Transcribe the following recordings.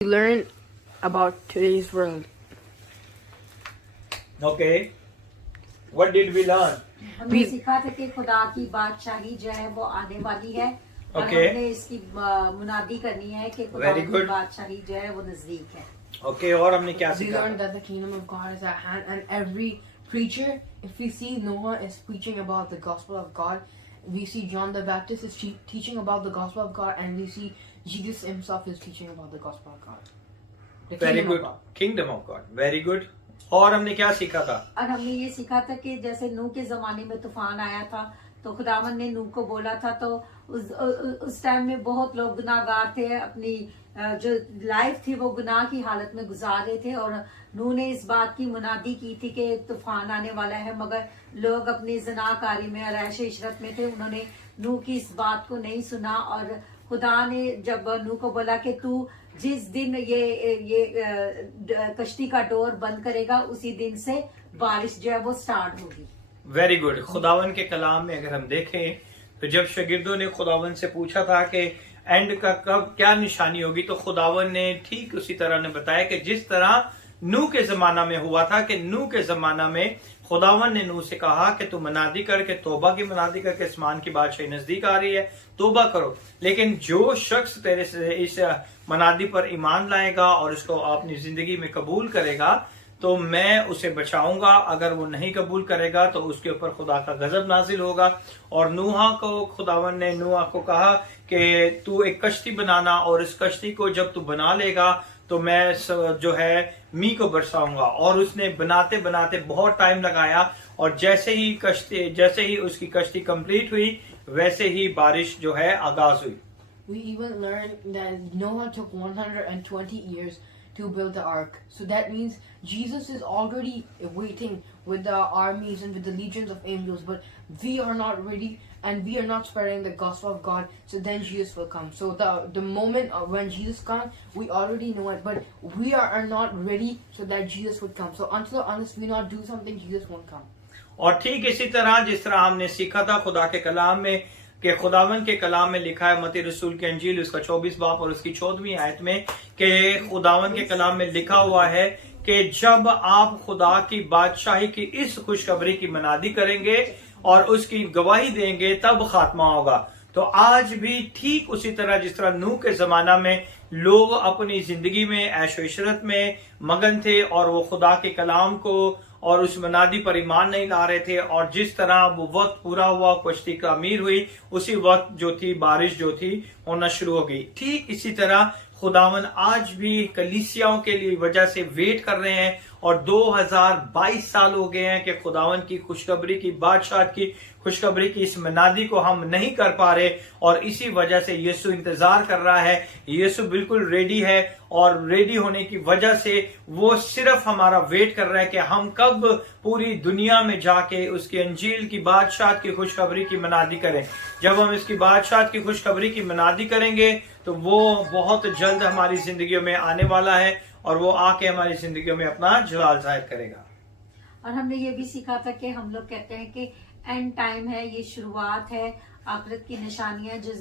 learn about today's world. Okay. What did we learn? हमने सीखा था कि खुदा की बादशाही जो है वो आने वाली है और Okay. हमने इसकी मुनादी करनी है कि खुदा Very की good. बादशाही जो है वो नजदीक है. Okay, और हमने क्या We सीखा? learned that the kingdom of God is at hand, and every preacher, if we see Noah is preaching about the gospel of God, we see John the Baptist is teaching about the gospel of God, and we see Jesus himself is teaching about the gospel of God. The Very kingdom good. of God. Kingdom of God. Very good. और हमने क्या सीखा था? और हमने ये सीखा था कि जैसे नूह के जमाने में तूफान आया था तो खुदावन ने नूह को बोला था तो उस टाइम में बहुत लोग गुनाहगार थे, अपनी जो लाइफ थी वो गुनाह की हालत में गुजार रहे थे और नूह ने इस बात की मुनादी की थी कि तूफान आने वाला है, मगर लोग अपनी जनाकारी में और ऐश इशरत में थे. उन्होंने नूह की इस बात को नहीं सुना और खुदा ने जब नूह को बोला कि तू जिस दिन ये कश्ती का डोर बंद करेगा उसी दिन से बारिश जो है वो स्टार्ट होगी. Very good. खुदावन के कलाम में अगर हम देखें तो जब शागिर्दों ने खुदावन से पूछा था कि एंड का कब क्या निशानी होगी, तो खुदावन ने ठीक उसी तरह ने बताया कि जिस तरह नूह के जमाना में हुआ था कि नूह के जमाना में खुदावन ने नूह से कहा कि तू मनादी करके तौबा की मनादी करके आसमान की बादशाही नजदीक आ रही है, तौबा करो. लेकिन जो शख्स तेरे से इस मनादी पर ईमान लाएगा और उसको अपनी जिंदगी में कबूल करेगा तो मैं उसे बचाऊंगा. अगर वो नहीं कबूल करेगा तो उसके ऊपर खुदा का गजब नाजिल होगा. और नूहा को खुदावन ने नूहा को कहा कि तू एक कश्ती बनाना और इस कश्ती को जब तू बना लेगा तो मैं जो है मी को बरसाऊंगा. और उसने बनाते बनाते बहुत टाइम लगाया और जैसे ही उसकी कश्ती कंप्लीट हुई वैसे ही बारिश जो है आगाज हुई. We even learned that Noah took 120 years to build the ark. So that means Jesus is already waiting with the armies and with the legions of angels, but we are not ready and we are not spreading the gospel of God, so then Jesus will come. So the moment when Jesus comes, we already know it, but we are not ready so that Jesus would come. So unless we not do something, Jesus won't come. और ठीक इसी तरह जिस तरह हमने सीखा था खुदा के कलाम में कि खुदावन के कलाम में लिखा है मत्ती रसूल की अंजील उसका 24 बाब और उसकी 14वीं आयत में कि खुदावन के कलाम में लिखा हुआ है कि जब आप खुदा की बादशाही की इस खुशखबरी की मनादी करेंगे और उसकी गवाही देंगे तब खात्मा होगा. तो आज भी ठीक उसी तरह जिस तरह नूह के जमाना में लोग अपनी जिंदगी में ऐशो इशरत में मगन थे और वो खुदा के कलाम को और उस मनादी पर ईमान नहीं ला रहे थे, और जिस तरह वो वक्त पूरा हुआ कश्ती का अमीर हुई उसी वक्त जो थी बारिश जो थी होना शुरू हो गई. ठीक इसी तरह खुदावन आज भी कलीसियाओं के लिए वजह से वेट कर रहे हैं और 2022 साल हो गए हैं कि खुदावन की खुशखबरी की बादशाह की खुशखबरी की इस मनादी को हम नहीं कर पा रहे और इसी वजह से यीशु इंतजार कर रहा है. यीशु बिल्कुल रेडी है और रेडी होने की वजह से वो सिर्फ हमारा वेट कर रहा है कि हम कब पूरी दुनिया में जाके उसकी अंजील की बादशाह की खुशखबरी की मनादी करें. जब हम इसकी बादशाह की खुशखबरी की मनादी करेंगे तो वो बहुत जल्द हमारी जिंदगियों में आने वाला है और वो आके हमारी जिंदगियों में अपना जलाल जाहिर करेगा. और हमने ये भी सीखा था कि हम लोग कहते हैं कि एंड टाइम है, ये शुरुआत है, आखिरत की निशानियां जो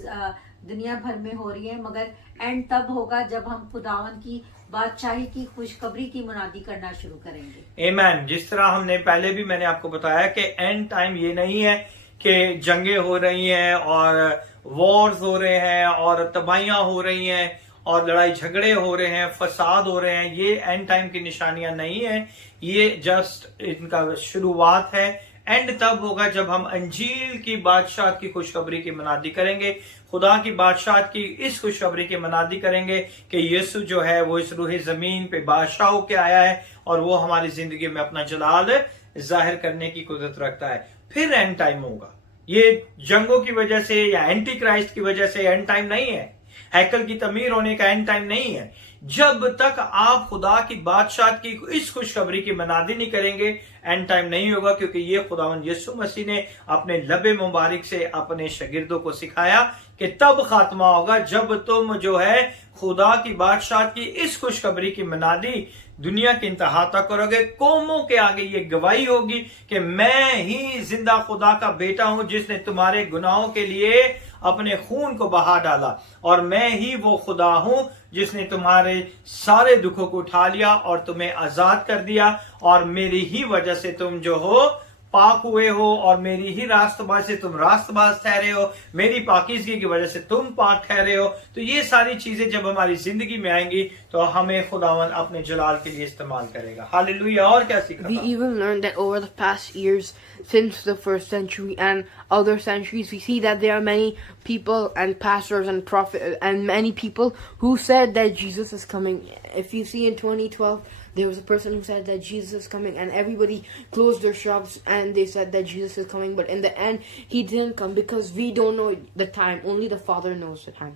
दुनिया भर में हो रही है, मगर एंड तब होगा जब हम खुदावन की बादशाही की खुशखबरी की मुनादी करना शुरू करेंगे. आमीन. जिस तरह हमने पहले भी मैंने आपको बताया कि एंड टाइम ये नहीं है कि जंगें हो रही हैं और वॉर्स हो रहे हैं और तबाहियां हो रही हैं और लड़ाई झगड़े हो रहे हैं, फसाद हो रहे हैं. ये एंड टाइम की निशानियां नहीं है, ये जस्ट इनका शुरुआत है. एंड तब होगा जब हम अंजील की बादशाह की खुशखबरी की मनादी करेंगे, खुदा की बादशाह की इस खुशखबरी की मनादी करेंगे कि यीशु जो है वो इस रूह जमीन पे बादशाह होके आया है और वो हमारी जिंदगी में अपना जलाल जाहिर करने की कुदरत रखता है. फिर एंड टाइम होगा. ये जंगों की वजह से या एंटी क्राइस्ट की वजह से एंड टाइम नहीं है, हैकल की तमीर होने का एंड टाइम नहीं है. जब तक आप खुदा की बादशाह की इस खुशखबरी की मनादी नहीं करेंगे एंड टाइम नहीं होगा, क्योंकि ये खुदावंद यीशु मसीह ने अपने लबे मुबारक से अपने शागिर्दों को सिखाया कि तब खात्मा होगा जब तुम जो है खुदा की बादशाह की इस खुशखबरी की मनादी दुनिया की इंतहा तक करोगे। कौमों के आगे ये गवाही होगी कि मैं ही जिंदा खुदा का बेटा हूं जिसने तुम्हारे गुनाहों के लिए अपने खून को बहा डाला, और मैं ही वो खुदा हूं जिसने तुम्हारे सारे दुखों को उठा लिया और तुम्हें आजाद कर दिया, और मेरी ही वजह से तुम जो हो पाक हुए हो, और मेरी ही रास्तबाज से तुम रास्तबाज ठहरे हो, मेरी पाकीज़गी की वजह से तुम पाक ठहरे हो। तो ये सारी चीजें जब हमारी जिंदगी में आएंगी तो हमें खुदावन अपने जलाल के लिए इस्तेमाल करेगा। हालेलुया। और क्या सीखा? We even learned that over the past years, since the first century and other centuries, we see that there are many people and pastors and prophets and many people who said that Jesus is coming. If you see in 2012, there was a person who said that Jesus is coming, and everybody closed their shops and they said that Jesus is coming. But in the end, he didn't come because we don't know the time. Only the Father knows the time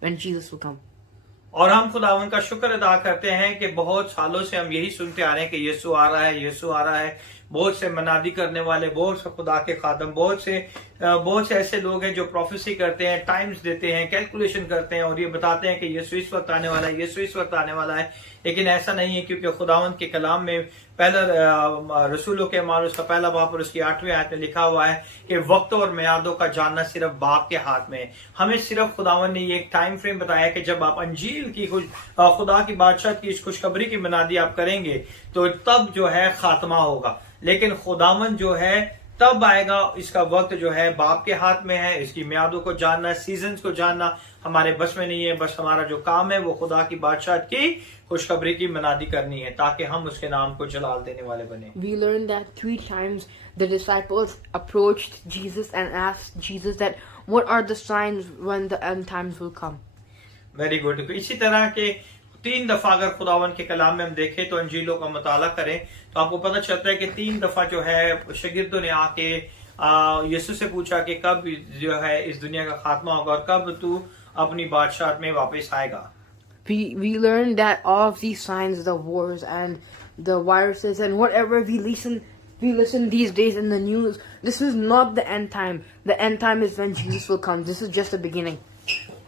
when Jesus will come. और हम खुदावन का शुक्र अदा करते हैं कि बहुत सालों से हम यही सुनते आ रहे हैं कि यीशु आ रहा है, यीशु आ रहा है। बहुत से मनादी करने वाले, बहुत से खुदा के खादम, बहुत से ऐसे लोग हैं जो प्रोफेसी करते हैं, टाइम्स देते हैं, कैलकुलेशन करते हैं और ये बताते हैं कि यीशु इस वक्त आने वाला है, यीशु इस वक्त आने वाला है। लेकिन ऐसा नहीं है, क्योंकि खुदावन के कलाम में पहला रसूलों के अमाल उसका पहला बाब और उसकी 8वीं आयत में लिखा हुआ है कि वक्त और मियादों का जानना सिर्फ बाप के हाथ में है। हमें सिर्फ खुदावन ने ये एक टाइम फ्रेम बताया कि जब आप अंजील की खुदा की बादशाह की इस खुशखबरी की मनादी आप करेंगे तो तब जो है खात्मा होगा। लेकिन खुदावन जो है तब आएगा, इसका वक्त जो है बाप के हाथ में है। इसकी मियादों को जानना, सीजन्स को जानना हमारे बस में नहीं है। बस हमारा जो काम है वो खुदा की बादशाह की खुशखबरी की मनादी करनी है ताकि हम उसके नाम को जलाल देने वाले बने। We learned that 3 times the disciples approached Jesus and asked Jesus that what are the signs when the end times will come. Very good. तो इसी तरह के 3 दफा अगर खुदावन के कलाम में हम देखें तो अंजीलों का मुताला करें तो आपको पता चलता है कि 3 दफा जो है शागिर्दों ने आके यीशु से पूछा कि कब जो है इस दुनिया का खात्मा होगा और कब तू अपनी बादशाह में वापस आएगा। We learned that all of these signs, the wars and the viruses and whatever we listen these days in the news, this is not the end time. The end time is when Jesus will come. This is just the beginning.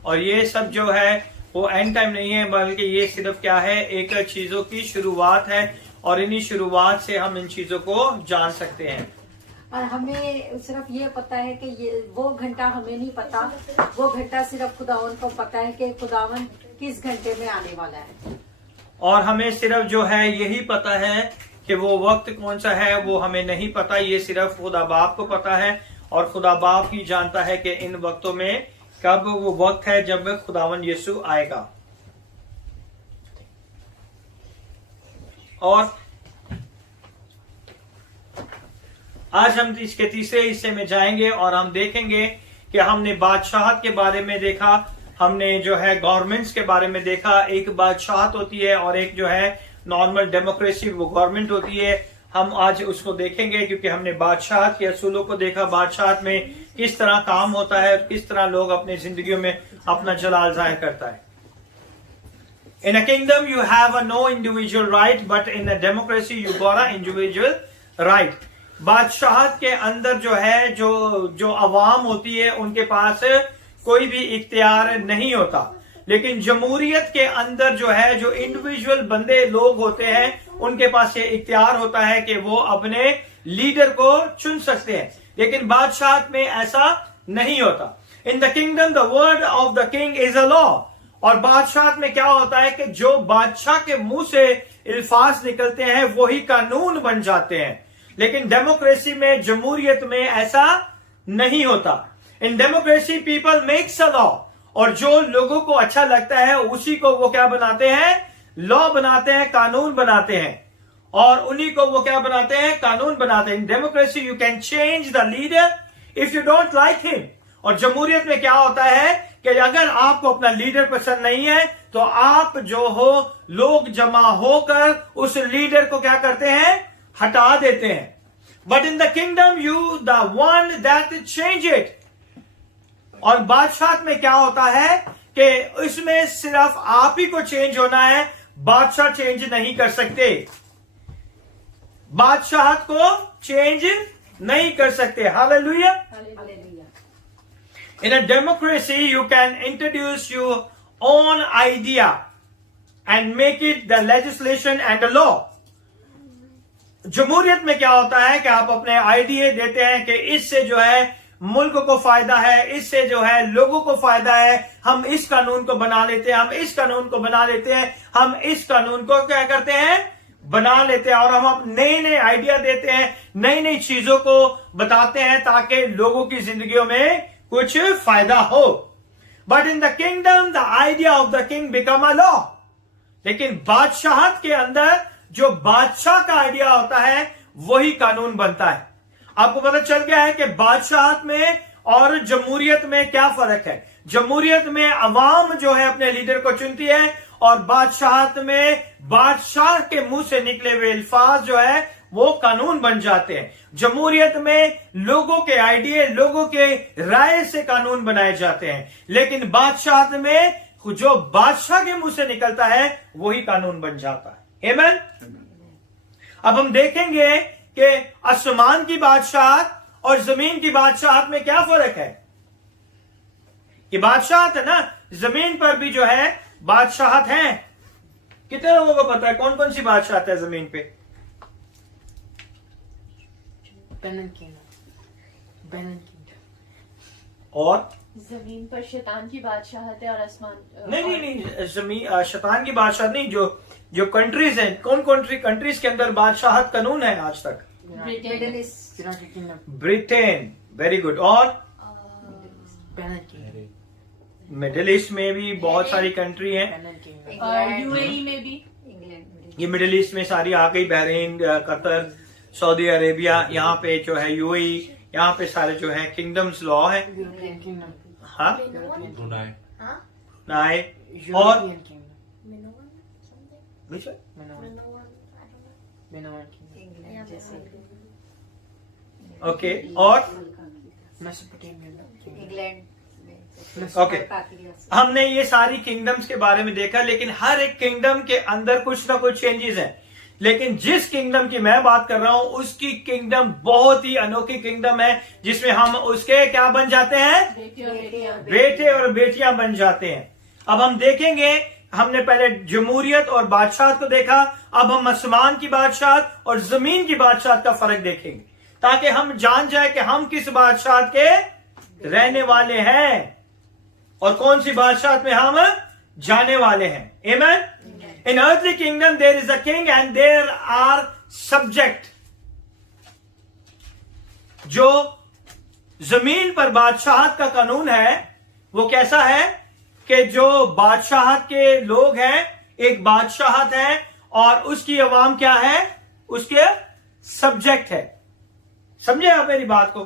और ये सब जो है वो and time नहीं है, बल्कि ये सिर्फ क्या है, एक चीजों की शुरुआत है और इन्हीं शुरुआत से हम इन चीजों को जान सकते हैं। और हमें सिर्फ ये पता है कि ये वो घंटा हमें नहीं पता, वो घंटा सिर्फ खुदावन को पता है कि खुदावन किस घंटे में आने वाला है। और हमें सिर्फ जो है यही पता है कि वो वक्त कौन सा है, वो हमें नहीं पता। ये सिर्फ खुदा बाप को पता है और खुदा बाप ही जानता है कि इन वक्तों में कब वो वक्त है जब खुदावन यीशु आएगा। और आज हम इसके तीसरे हिस्से में जाएंगे और हम देखेंगे कि हमने बादशाहत के बारे में देखा, हमने जो है गवर्नमेंट्स के बारे में देखा। एक बादशाहत होती है और एक जो है नॉर्मल डेमोक्रेसी वो गवर्नमेंट होती है। हम आज उसको देखेंगे क्योंकि हमने बादशाहत के असूलों को देखा, बादशाहत में किस तरह काम होता है, किस तरह लोग अपनी जिंदगियों में अपना जलाल जाहिर करता है। In a kingdom you have a no individual right, but in a democracy you got a individual right. बादशाहत के अंदर जो है जो अवाम होती है उनके पास कोई भी इख्तियार नहीं होता, लेकिन जमहूरियत के अंदर जो है जो इंडिविजुअल बंदे लोग होते हैं उनके पास ये इख्तियार होता है कि वो अपने लीडर को चुन सकते हैं। लेकिन बादशाहत में ऐसा नहीं होता। इन the kingdom the word of the king is a law. और बादशाहत में क्या होता है कि जो बादशाह के मुंह से अल्फाज निकलते हैं वही कानून बन जाते हैं। लेकिन डेमोक्रेसी में, जमहूरियत में ऐसा नहीं होता। In democracy people makes a law, और जो लोगों को अच्छा लगता है उसी को वो क्या बनाते हैं, लॉ बनाते हैं, कानून बनाते हैं। और उन्हीं को वो क्या बनाते हैं, कानून बनाते हैं। In democracy you can change the leader if you don't like him. और जमहूरियत में क्या होता है कि अगर आपको अपना लीडर पसंद नहीं है तो आप जो हो लोग जमा होकर उस लीडर को क्या करते हैं, हटा देते हैं। But in the kingdom you the one that change it. और बादशाहत में क्या होता है कि इसमें सिर्फ आप ही को चेंज होना है, बादशाह चेंज नहीं कर सकते। बादशाहत को चेंज नहीं कर सकते। Hallelujah. In a democracy, you can introduce your own idea and make it the legislation and the law. जमहूरियत में क्या होता है कि आप अपने आइडिया देते हैं कि इससे जो है मुल्क को फायदा है, इससे जो है लोगों को फायदा है, हम इस कानून को बना लेते हैं, हम इस कानून को बना लेते हैं, हम इस कानून को क्या करते हैं, बना लेते हैं, और हम नए नए आइडिया देते हैं, नई नई चीजों को बताते हैं ताकि लोगों की जिंदगियों में कुछ फायदा हो. But in the kingdom the idea of the king become a law. लेकिन बादशाहत के अंदर जो बादशाह का आइडिया होता है वही कानून बनता है. आपको पता चल गया है कि बादशाहत में और जमहूरियत में क्या फर्क है. जमहूरियत में अवाम जो है अपने लीडर को चुनती है, और बादशाहत में बादशाह के मुंह से निकले हुए अल्फाज जो है वो कानून बन जाते हैं. जमहूरियत में लोगों के आइडिया, लोगों के राय से कानून बनाए जाते हैं, लेकिन बादशाहत में जो बादशाह के मुंह से निकलता है वही कानून बन जाता है. आमीन. अब हम देखेंगे कि आसमान की बादशाहत और जमीन की बादशाहत में क्या फर्क है. ये बादशाहत है ना, जमीन पर भी जो है बादशाहत है. कितने लोगों को पता है कौन कौन सी बादशाहत है जमीन पे? और जमीन पर शैतान की बादशाहत है और आसमान नहीं, जमीन शैतान की बादशाहत नहीं. जो कंट्रीज हैं, कौन कंट्रीज के अंदर बादशाहत कानून है आज तक? ब्रिटेन. Very good. और मिडिल ईस्ट में भी बहुत सारी कंट्री हैं. यूएई में भी. ये मिडिल ईस्ट में सारी आ गई. बहरीन, कतर, सऊदी अरेबिया, यहाँ पे जो है यूएई, यहाँ पे सारे जो है किंगडम्स लॉ है. हाँ, ब्रुनाई और ओके. और ओके, हमने ये सारी किंगडम्स के बारे में देखा, लेकिन हर एक किंगडम के अंदर कुछ ना कुछ चेंजेस हैं. लेकिन जिस किंगडम की मैं बात कर रहा हूं उसकी किंगडम बहुत ही अनोखी किंगडम है, जिसमें हम उसके क्या बन जाते हैं? बेटे और बेटियां बन जाते हैं. अब हम देखेंगे, हमने पहले जमहूरियत और बादशाहत को देखा, अब हम आसमान की बादशाहत और जमीन की बादशाहत का फर्क देखेंगे, ताकि हम जान जाए कि हम किस बादशाहत के रहने वाले हैं और कौन सी बादशाहत में हम जाने वाले हैं. आमीन. In earthly kingdom there is a king and there are subject. जो जमीन पर बादशाहत का कानून है वो कैसा है कि जो बादशाहत के लोग हैं, एक बादशाहत है और उसकी अवाम क्या है? उसके सब्जेक्ट है. समझे आप मेरी बात को?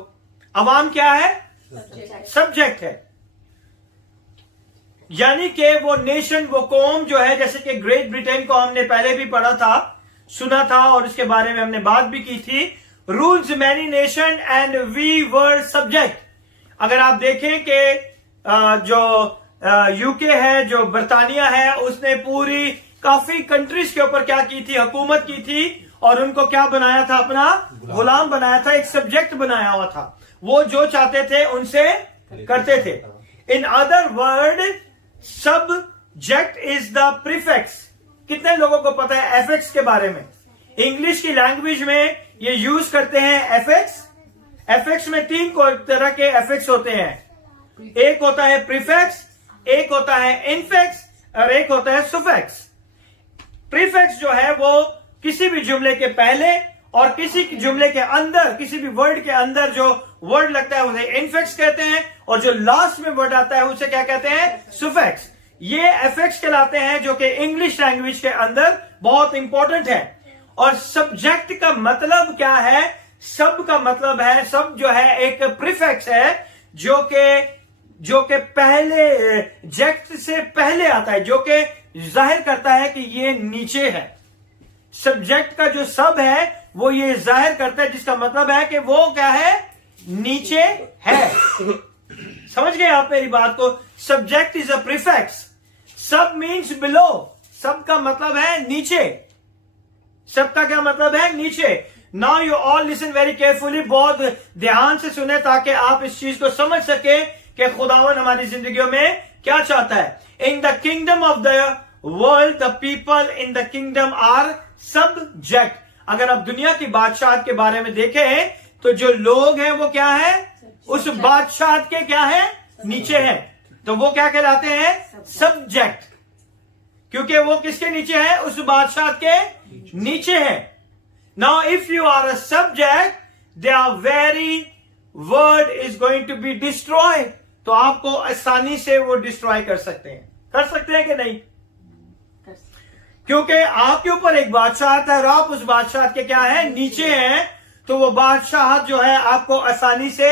अवाम क्या है? सब्जेक्ट है. यानी कि वो नेशन, वो कौम जो है, जैसे कि ग्रेट ब्रिटेन को हमने पहले भी पढ़ा था, सुना था और उसके बारे में हमने बात भी की थी. Rules many nation and we were subject. अगर आप देखें कि जो यूके है, जो बर्तानिया है, उसने पूरी काफी कंट्रीज के ऊपर क्या की थी? हुकूमत की थी, और उनको क्या बनाया था? अपना गुलाम बनाया था, एक सब्जेक्ट बनाया हुआ था. वो जो चाहते थे उनसे करते थे. In other word, subject is the prefix. कितने लोगों को पता है एफिक्स के बारे में? इंग्लिश की लैंग्वेज में ये यूज करते हैं एफिक्स. एफिक्स में 3 तरह के एफिक्स होते हैं. एक होता है प्रीफिक्स, एक होता है इनफिक्स और एक होता है सुफिक्स. प्रीफिक्स जो है वो किसी भी जुमले के पहले और किसी जुमले के अंदर, किसी भी वर्ड के अंदर जो वर्ड लगता है उसे इनफिक्स कहते हैं, और जो लास्ट में वर्ड आता है उसे क्या कहते हैं? सुफिक्स. ये एफिक्स कहलाते हैं, जो कि इंग्लिश लैंग्वेज के अंदर बहुत इंपॉर्टेंट है. और सब्जेक्ट का मतलब क्या है? सब का मतलब है, सब जो है एक प्रीफिक्स है जो कि पहले जेक्ट से पहले आता है, जो कि जाहिर करता है कि ये नीचे है. सब्जेक्ट का जो सब है वो ये जाहिर करता है, जिसका मतलब है कि वो क्या है? नीचे है. समझ गए आप मेरी बात को? Subject is a prefix. सब मीन्स बिलो. सब का मतलब है नीचे. सब का क्या मतलब है? नीचे. Now you all listen very carefully. बहुत ध्यान से सुने ताकि आप इस चीज को समझ सके कि खुदावन हमारी जिंदगियों में क्या चाहता है. In the kingdom of the world the people in the kingdom are subject. अगर आप दुनिया की बादशाह के बारे में देखें तो जो लोग हैं वो क्या है, उस बादशाह के क्या है, नीचे है. तो वो क्या कहलाते हैं, सब्जेक्ट. क्योंकि वो किसके नीचे है, उस बादशाह के नीचे है. Now if you are a subject there very word is going to be destroy. तो आपको आसानी से वो डिस्ट्रॉय कर सकते हैं कि नहीं. क्योंकि आपके ऊपर एक बादशाह है और आप उस बादशाह के क्या है, नीचे हैं. तो वो बादशाह जो है आपको आसानी से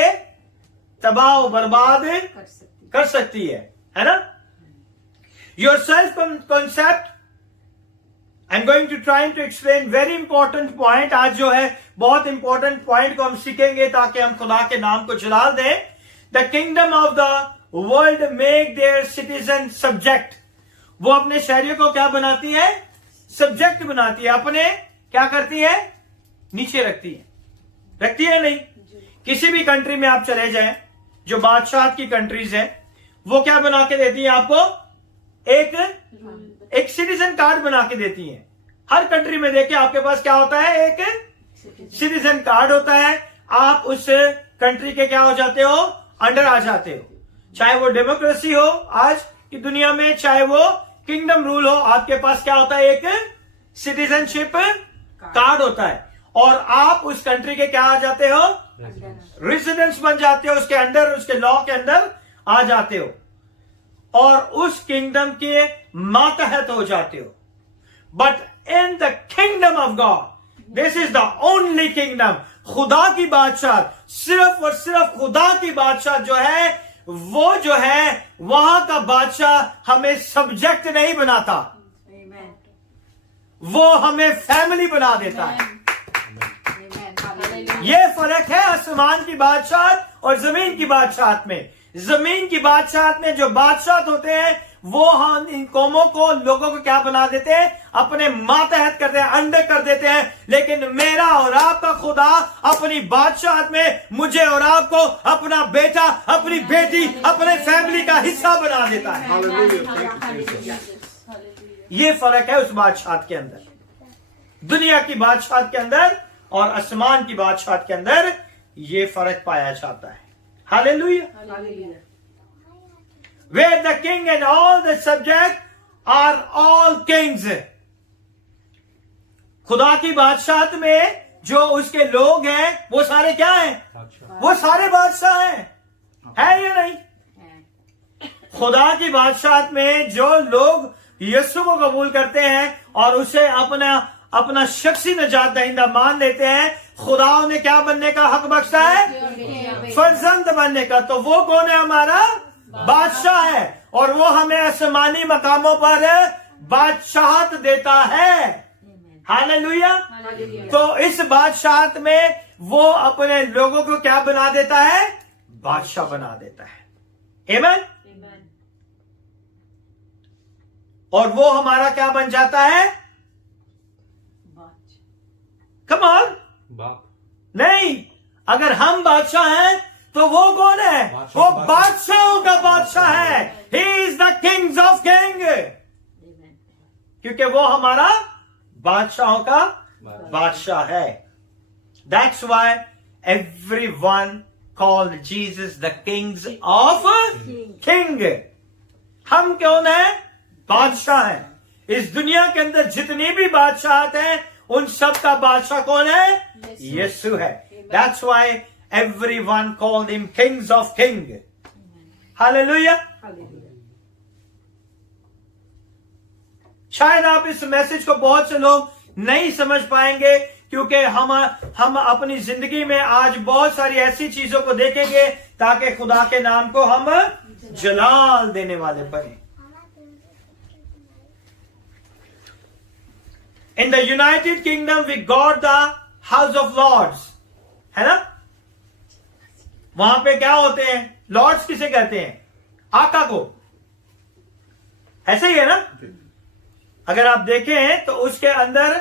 तबाह और बर्बाद कर सकती है ना. Your self concept, I am going to trying to explain very important point. आज जो है बहुत इंपॉर्टेंट पॉइंट को हम सीखेंगे ताकि हम खुदा के नाम को जलाल दें. The kingdom of the world make their citizen subject. वो अपने शहरियों को क्या बनाती है, सब्जेक्ट बनाती है. अपने क्या करती है, नीचे रखती है नहीं. किसी भी कंट्री में आप चले जाएं, जो बादशाह की कंट्रीज है, वो क्या बना के देती है आपको, एक सिटीजन कार्ड बना के देती है. हर कंट्री में देखिए आपके पास क्या होता है, एक सिटीजन कार्ड होता है. आप उस कंट्री के क्या हो जाते हो, अंडर आ जाते हो. चाहे वो डेमोक्रेसी हो आज की दुनिया में, चाहे वो किंगडम रूल हो, आपके पास क्या होता है, एक सिटीजनशिप कार्ड होता है. और आप उस कंट्री के क्या आ जाते हो, रेजिडेंट्स बन जाते हो, उसके अंदर, उसके लॉ के अंदर आ जाते हो और उस किंगडम के मातहत हो जाते हो. But in the kingdom of God, this is the only kingdom. खुदा की बादशाह, सिर्फ और सिर्फ खुदा की बादशाह जो है, वो जो है वहां का बादशाह हमें सब्जेक्ट नहीं बनाता, वो हमें फैमिली बना देता है. ये फर्क है आसमान की बादशाह और जमीन की बादशाह में. जमीन की बादशाह में जो बादशाह होते हैं वो हम इन कौमों को, लोगों को क्या बना देते हैं, अपने मातहत करते हैं, अंडर कर देते हैं. लेकिन मेरा और आपका खुदा अपनी बादशाह में मुझे और आपको अपना बेटा, अपनी बेटी, अपने फैमिली का हिस्सा बना देता है. ये फर्क है उस बादशाह के अंदर, दुनिया की बादशाह के अंदर और आसमान की बादशाह के अंदर. ये फर्क पाया जाता है. Hallelujah. Where the king and all the subject are all kings. खुदा की बादशाहत में जो उसके लोग हैं वो सारे क्या हैं, वो सारे बादशाह हैं. है या नहीं? खुदा की बादशाहत में जो लोग यीशु को कबूल करते हैं और उसे अपना शख्सी निजात दहिंदा मान लेते हैं, खुदा उन्हें क्या बनने का हक बख्शता है, फर्जंद बनने का. तो वो कौन है, हमारा बादशाह है और वो हमें आसमानी मकामों पर बादशाहत देता है. हालेलुया. तो इस बादशाहत में वो अपने लोगों को क्या बना देता है, बादशाह बना देता है. आमीन. और वो हमारा क्या बन जाता है, कम ऑन, बाप. नहीं, अगर हम बादशाह हैं तो वो कौन है, वो बादशाहों का बादशाह है. ही is the Kings of king. क्योंकि वो हमारा बादशाहों का बादशाह है. That's why everyone called Jesus the Kings of king. हम कौन है, बादशाह हैं. इस दुनिया के अंदर जितनी भी बादशाहत हैं उन सब का बादशाह कौन है, यीशु है. That's why everyone called him kings of king. Hallelujah. शायद आप इस मैसेज को बहुत से लोग नहीं समझ पाएंगे क्योंकि हम अपनी जिंदगी में आज बहुत सारी ऐसी चीजों को देखेंगे ताकि खुदा के नाम को हम जलाल देने वाले बने. In the United Kingdom we got the House of Lords, है ना. वहां पे क्या होते हैं, लॉर्ड्स किसे कहते हैं, आका को. ऐसे ही है ना. अगर आप देखें तो उसके अंदर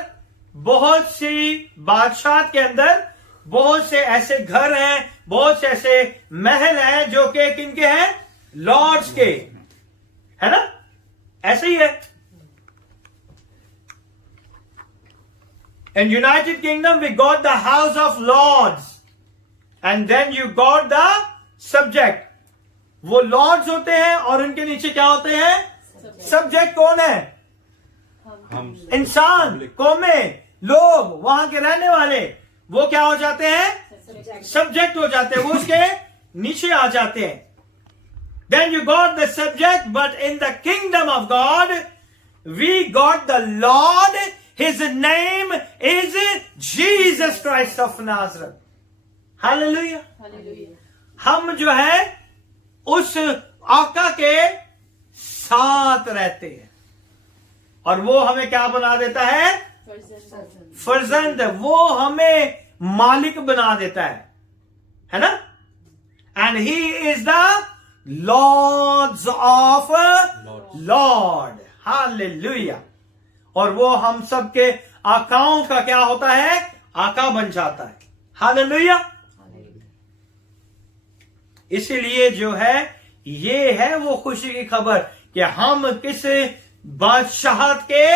बहुत सी बादशाह के अंदर बहुत से ऐसे घर हैं, बहुत से ऐसे महल हैं जो कि किनके हैं? लॉर्ड्स के, है ना? ऐसे ही है. In United Kingdom we got the House of Lords and then you got the subject. वो लॉर्ड्स होते हैं और उनके नीचे क्या होते हैं? सब्जेक्ट. कौन है? हम इंसान, कौमें, लोग, वहां के रहने वाले, वो क्या हो जाते हैं? सब्जेक्ट हो जाते हैं, वो उसके नीचे आ जाते हैं. Then you got the subject, but in the kingdom of God, we got the Lord. His name is Jesus Christ of Nazareth. Hallelujah. Hallelujah. हम जो है उस आका के साथ रहते हैं और वो हमें क्या बना देता है? फर्जंद. फर्जंद. वो हमें मालिक बना देता है ना? And he is the lords of lord. Hallelujah. और वो हम सबके आकाओं का क्या होता है? आका बन जाता है. हालेलुया. इसीलिए जो है ये है वो खुशी की खबर कि हम किस बादशाहत के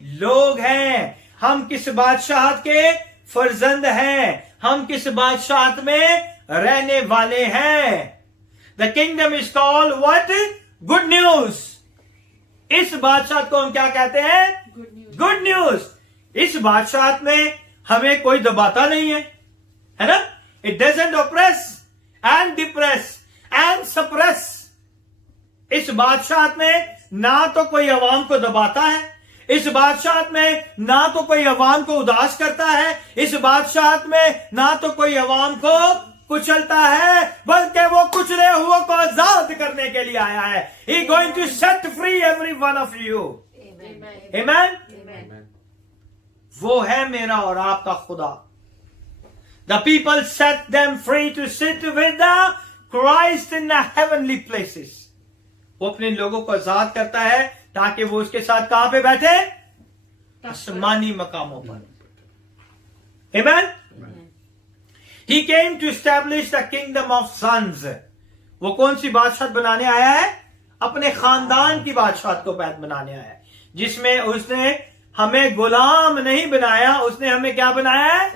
लोग हैं, हम किस बादशाहत के फर्जंद हैं, हम किस बादशाहत में रहने वाले हैं. The kingdom is called what? Good news. इस बादशाहत को हम क्या कहते हैं? Good news. Good news. इस बादशाहत में हमें कोई दबाता नहीं है ना? It doesn't oppress and depress and suppress. इस बादशाहत में ना तो कोई अवाम को दबाता है, इस बादशाहत में ना तो कोई अवाम को उदास करता है, इस बादशाहत में ना तो कोई अवाम को कुचलता है, बल्कि वो कुचले हुए को आजाद करने के लिए आया है. He going to set free every one of you. Amen. वो है मेरा और आपका खुदा. The people set them free to sit with the Christ in the heavenly places. वो अपने लोगों को आजाद करता है ताकि वो उसके साथ कहां पे बैठे? आसमानी मकामों पर. Amen? He came to establish the kingdom of sons. वो कौन सी बादशाहत बनाने आया है? अपने खानदान की बादशाहत को पैद बनाने आया है, जिसमें उसने हमें गुलाम नहीं बनाया, उसने हमें क्या बनाया है?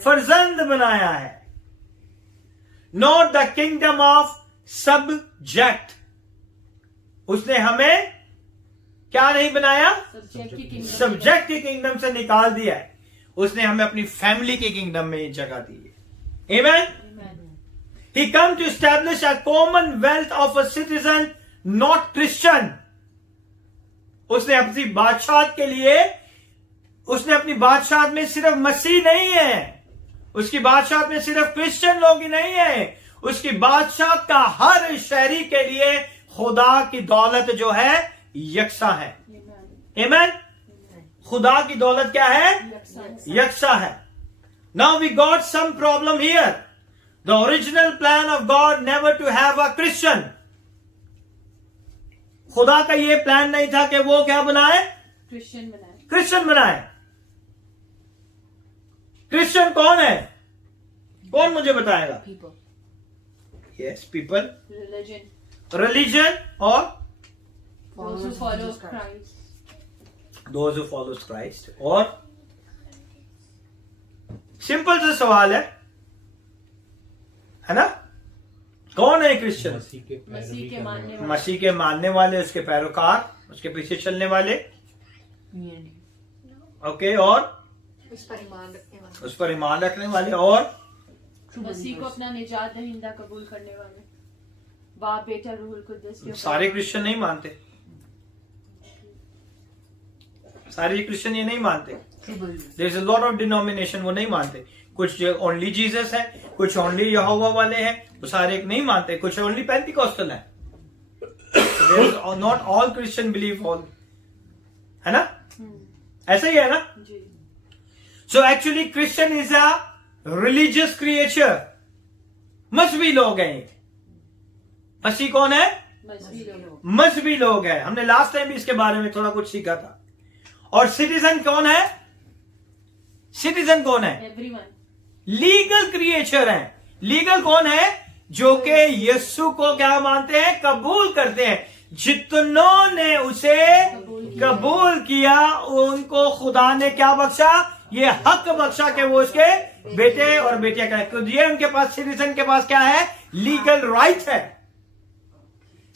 फर्जंद बनाया है. Not the kingdom of subject. उसने हमें क्या नहीं बनाया? सब्जेक्ट की किंगडम से निकाल दिया है. उसने हमें अपनी फैमिली के किंगडम में जगह दी है. Amen? He come to establish a commonwealth of a citizen, not Christian. उसने अपनी बादशाहत के लिए, उसने अपनी बादशाहत में सिर्फ मसीह नहीं है, उसकी बादशाहत में सिर्फ क्रिश्चियन लोग ही नहीं है, उसकी बादशाहत का हर शहरी के लिए खुदा की दौलत जो है यकसा है. आमीन. खुदा की दौलत क्या है? यकसा है. Now we got some problem here. The original plan of God never to have a Christian. खुदा का ये प्लान नहीं था कि वो क्या बनाए? क्रिश्चियन बनाए. क्रिश्चियन बनाए. क्रिश्चियन कौन है? कौन मुझे बताएगा? People. Yes, people, religion. Religion और Those who Followers of follow Jesus Christ. Christ. Those who follows Christ. और सिंपल सा सवाल है ना? कौन है क्रिश्चियन? मसीह के पैरवी मसीह के करने मानने वाले। वाले. मसीह के मानने वाले, उसके पैरोकार, उसके पीछे चलने वाले. Community. ओके. और उस पर ईमान रखने वाले। उस पर ईमान रखने वाले. और मसीह को अपना निजात दहिंदा कबूल करने वाले. बाप, बेटा, रूहुल कुद्दुस के सारे क्रिश्चियन नहीं मानते. सारे क्रिश्चियन ये नहीं मानते. True believers. There is a lot of denomination, वो नहीं मानते. कुछ ओनली जीसस है, कुछ ओनली यहोवा वाले हैं, वो सारे नहीं मानते. कुछ ओनली पेंटिकॉस्टल है. Not all Christian believe all, है ना? ऐसा ही है ना? जी. So actually Christian is a religious creature. मजहबी लोग हैं ये. मसीह कौन है? मसीही लोग. मजहबी लोग हैं. हमने लास्ट टाइम भी इसके बारे में थोड़ा कुछ सीखा था. और सिटीजन कौन है? सिटीजन कौन है? एवरीवन. लीगल क्रिएचर हैं। लीगल कौन है? जो कि यीशु को क्या मानते हैं? कबूल करते हैं। जितनों ने उसे कबूल किया उनको खुदा ने क्या बख्शा? ये हक बख्शा कि वो उसके बेटे और बेटियां का, तो ये उनके पास, सिटीजन के पास क्या है? लीगल राइट है।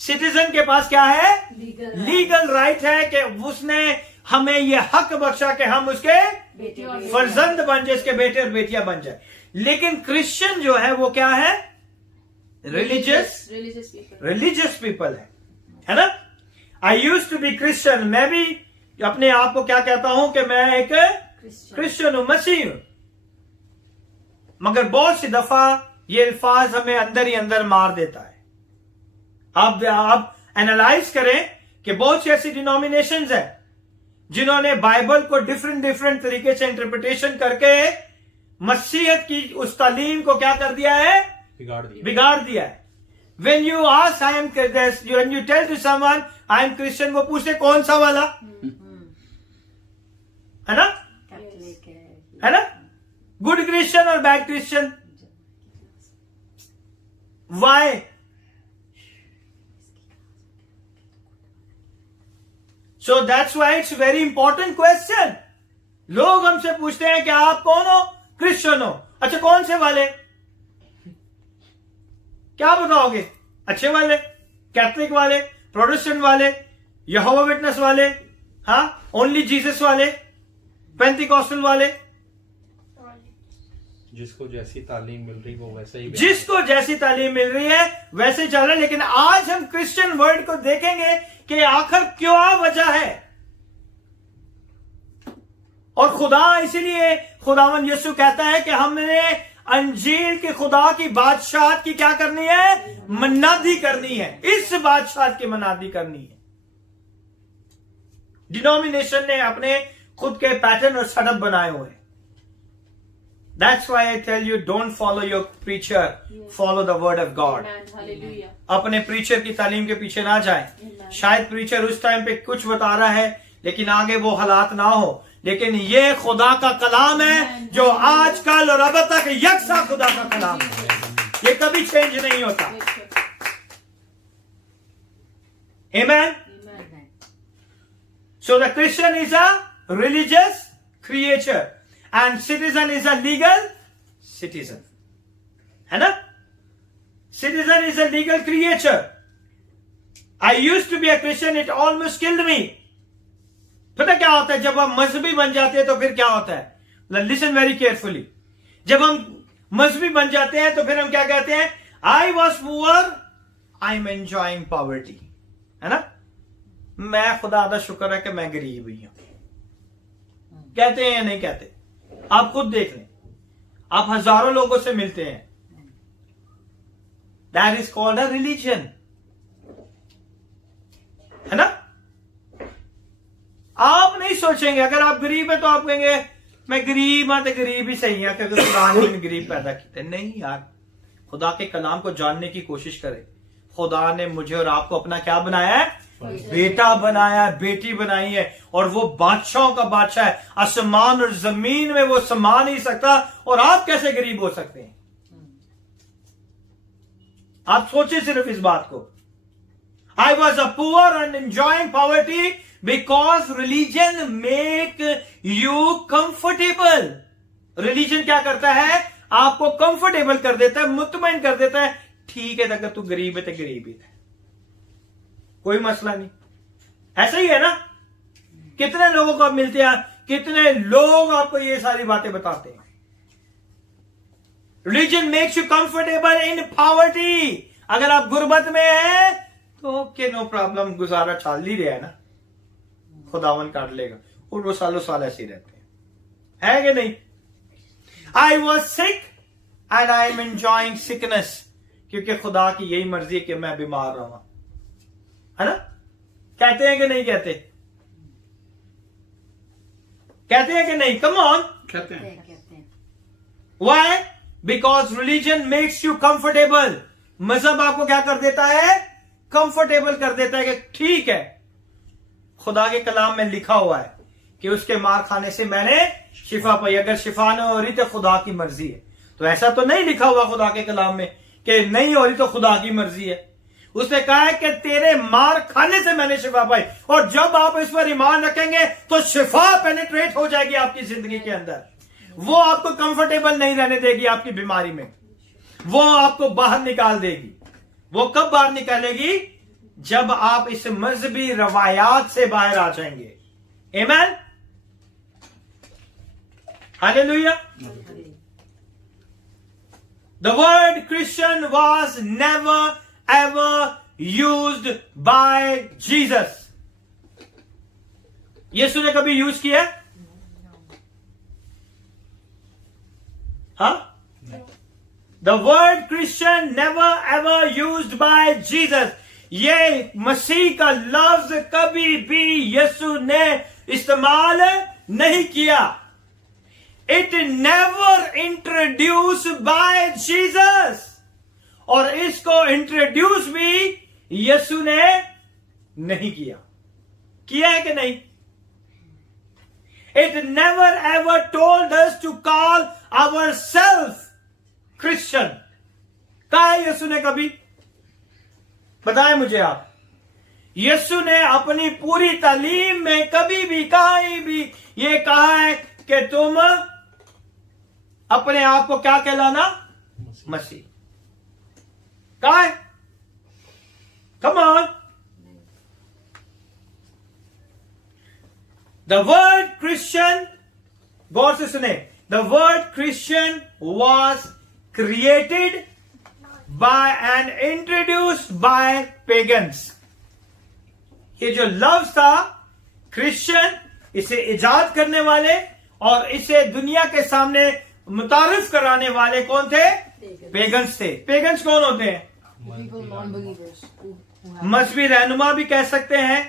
सिटीजन के पास क्या है? लीगल राइट है कि उसने हमें ये हक बख्शा कि हम उसके फर्जंद बन जाए, इसके बेटे और बेटियां बन जाए। लेकिन क्रिश्चियन जो है वो क्या है? रिलीजियस पीपल है ना? आई यूज टू बी क्रिश्चियन। मैं भी अपने आप को क्या कहता हूं कि मैं एक क्रिश्चियन हूं, मसीह हूं। मगर बहुत सी दफा ये अल्फाज हमें अंदर ही अंदर मार देता है। आप एनालाइज करें कि बहुत सी ऐसी डिनोमिनेशंस हैं जिन्होंने बाइबल को डिफरेंट तरीके से इंटरप्रिटेशन करके मसीहत की उस तालीम को क्या कर दिया है? बिगाड़ दिया है। When you ask, when you tell to someone, I am Christian, वो पूछते कौन सा वाला? है ना? है ना? गुड क्रिश्चियन और bad Christian? Why? So that's why it's very important question. लोग हमसे पूछते हैं कि आप कौन हो? क्रिश्चियन हो। अच्छा, कौन से वाले? क्या बताओगे? अच्छे वाले, कैथलिक वाले, प्रोटेस्टेंट वाले, यहोवा विटनेस वाले, हाँ, ओनली जीसस वाले, पेंटिकॉस्टल वाले? जिसको जैसी तालीम मिल रही वो वैसे ही, जिसको जैसी तालीम मिल रही है वैसे चल रहा है। लेकिन आज हम क्रिश्चियन वर्ल्ड को देखेंगे कि आखिर क्या वजह है। और खुदा, इसीलिए खुदावन यीशु कहता है कि हमने अंजील के खुदा की बादशाहत की क्या करनी है? मन्नादी करनी है। इस बादशाहत की मन्नादी करनी है। डिनोमिनेशन ने अपने खुद के पैटर्न और सेटअप बनाए हुए हैं। That's why I tell you, don't follow your preacher, follow the word of God. अपने प्रीचर की तालीम के पीछे ना जाएं। शायद प्रीचर उस टाइम पे कुछ बता रहा है लेकिन आगे वो हालात ना हो। लेकिन ये खुदा का कलाम है जो आज कल और अब तक यकसा खुदा का कलाम है। ये कभी चेंज नहीं होता। Amen? So the Christian is a religious creature and citizen is a legal citizen. है ना? Citizen is a legal creature. I used to be a Christian, it almost killed me. पता क्या होता है? जब हम मजहबी बन जाते हैं तो फिर क्या होता है? Listen very carefully. जब हम मजहबी बन जाते हैं तो फिर हम क्या कहते हैं? I was poor, I am enjoying poverty. है ना? मैं खुदा का शुक्र है कि मैं गरीब ही हूं। कहते हैं या नहीं कहते? आप खुद देख लें। आप हजारों लोगों से मिलते हैं। That is called a religion. है ना? आप नहीं सोचेंगे, अगर आप गरीब है तो आप कहेंगे मैं गरीब हूं तो गरीब ही सही है क्योंकि खुदा ने मुझे गरीब पैदा किया। नहीं यार, खुदा के कलाम को जानने की कोशिश करें। खुदा ने मुझे और आपको अपना क्या बनाया है? बेटा बनाया है, बेटी बनाई है, और वो बादशाहों का बादशाह है। आसमान और जमीन में वो समा नहीं सकता, और आप कैसे गरीब हो सकते हैं? आप सोचिए सिर्फ इस बात को। I was a poor and enjoying poverty because religion make you comfortable. Religion क्या करता है? आपको कंफर्टेबल कर देता है, मुतमईन कर देता है। ठीक है, अगर तू गरीब है तो गरीब ही है, कोई मसला नहीं। ऐसा ही है ना? कितने लोगों को आप मिलते हैं, कितने लोग आपको ये सारी बातें बताते हैं। Religion makes you comfortable in poverty. अगर आप गुर्बत में हैं तो ओके, नो प्रॉब्लम, गुजारा चल ही रहा है ना, खुदावन काट लेगा। और वो सालों साल ऐसे ही रहते हैं, है कि नहीं? I was sick and I am enjoying sickness, क्योंकि खुदा की यही मर्जी है कि मैं बीमार रहा। है ना? कहते हैं कि नहीं कहते? कहते हैं कि नहीं? कम ऑन, कहते हैं। Why? Because religion makes you comfortable. मजहब आपको क्या कर देता है? कंफर्टेबल कर देता है कि ठीक है, खुदा के कलाम में लिखा हुआ है कि उसके मार खाने से मैंने शिफा पाई। अगर शिफा न हो रही तो खुदा की मर्जी है। तो ऐसा तो नहीं लिखा हुआ खुदा के कलाम में कि नहीं हो रही तो खुदा की मर्जी है। उसने कहा है कि तेरे मार खाने से मैंने शिफा पाई, और जब आप इस पर ईमान रखेंगे तो शिफा पेनिट्रेट हो जाएगी आपकी जिंदगी के अंदर। वो आपको कंफर्टेबल नहीं रहने देगी आपकी बीमारी में, वो आपको बाहर निकाल देगी। वो कब बाहर निकालेगी? जब आप इस मजहबी रवायात से बाहर आ जाएंगे। आमीन, hallelujah. The word Christian was never ever used by Jesus. यीशु ने कभी यूज किया? हाँ? The word Christian never ever used by Jesus. ये मसीह का लफ्ज कभी भी यीशु ने इस्तेमाल नहीं किया। It never introduced by Jesus. और इसको इंट्रोड्यूस भी यीशु ने नहीं किया है कि नहीं? It never ever told us to call ourselves Christian. कहा है यीशु ने कभी? बताएं मुझे आप। यीशु ने अपनी पूरी तालीम में कभी भी कहीं भी ये कहा है कि तुम अपने आप को क्या कहलाना? मसीह। कहा है? Come on. The word Christian, गौर से सुने, the word Christian was created by and introduced by pagans. ये जो लफ्ज था क्रिश्चियन, इसे इजाद करने वाले और इसे दुनिया के सामने मुतारिफ कराने वाले कौन थे? पेगन्स थे। पेगन्स कौन होते हैं? People, non-believers who have मजहबी रहनुमा भी कह सकते हैं,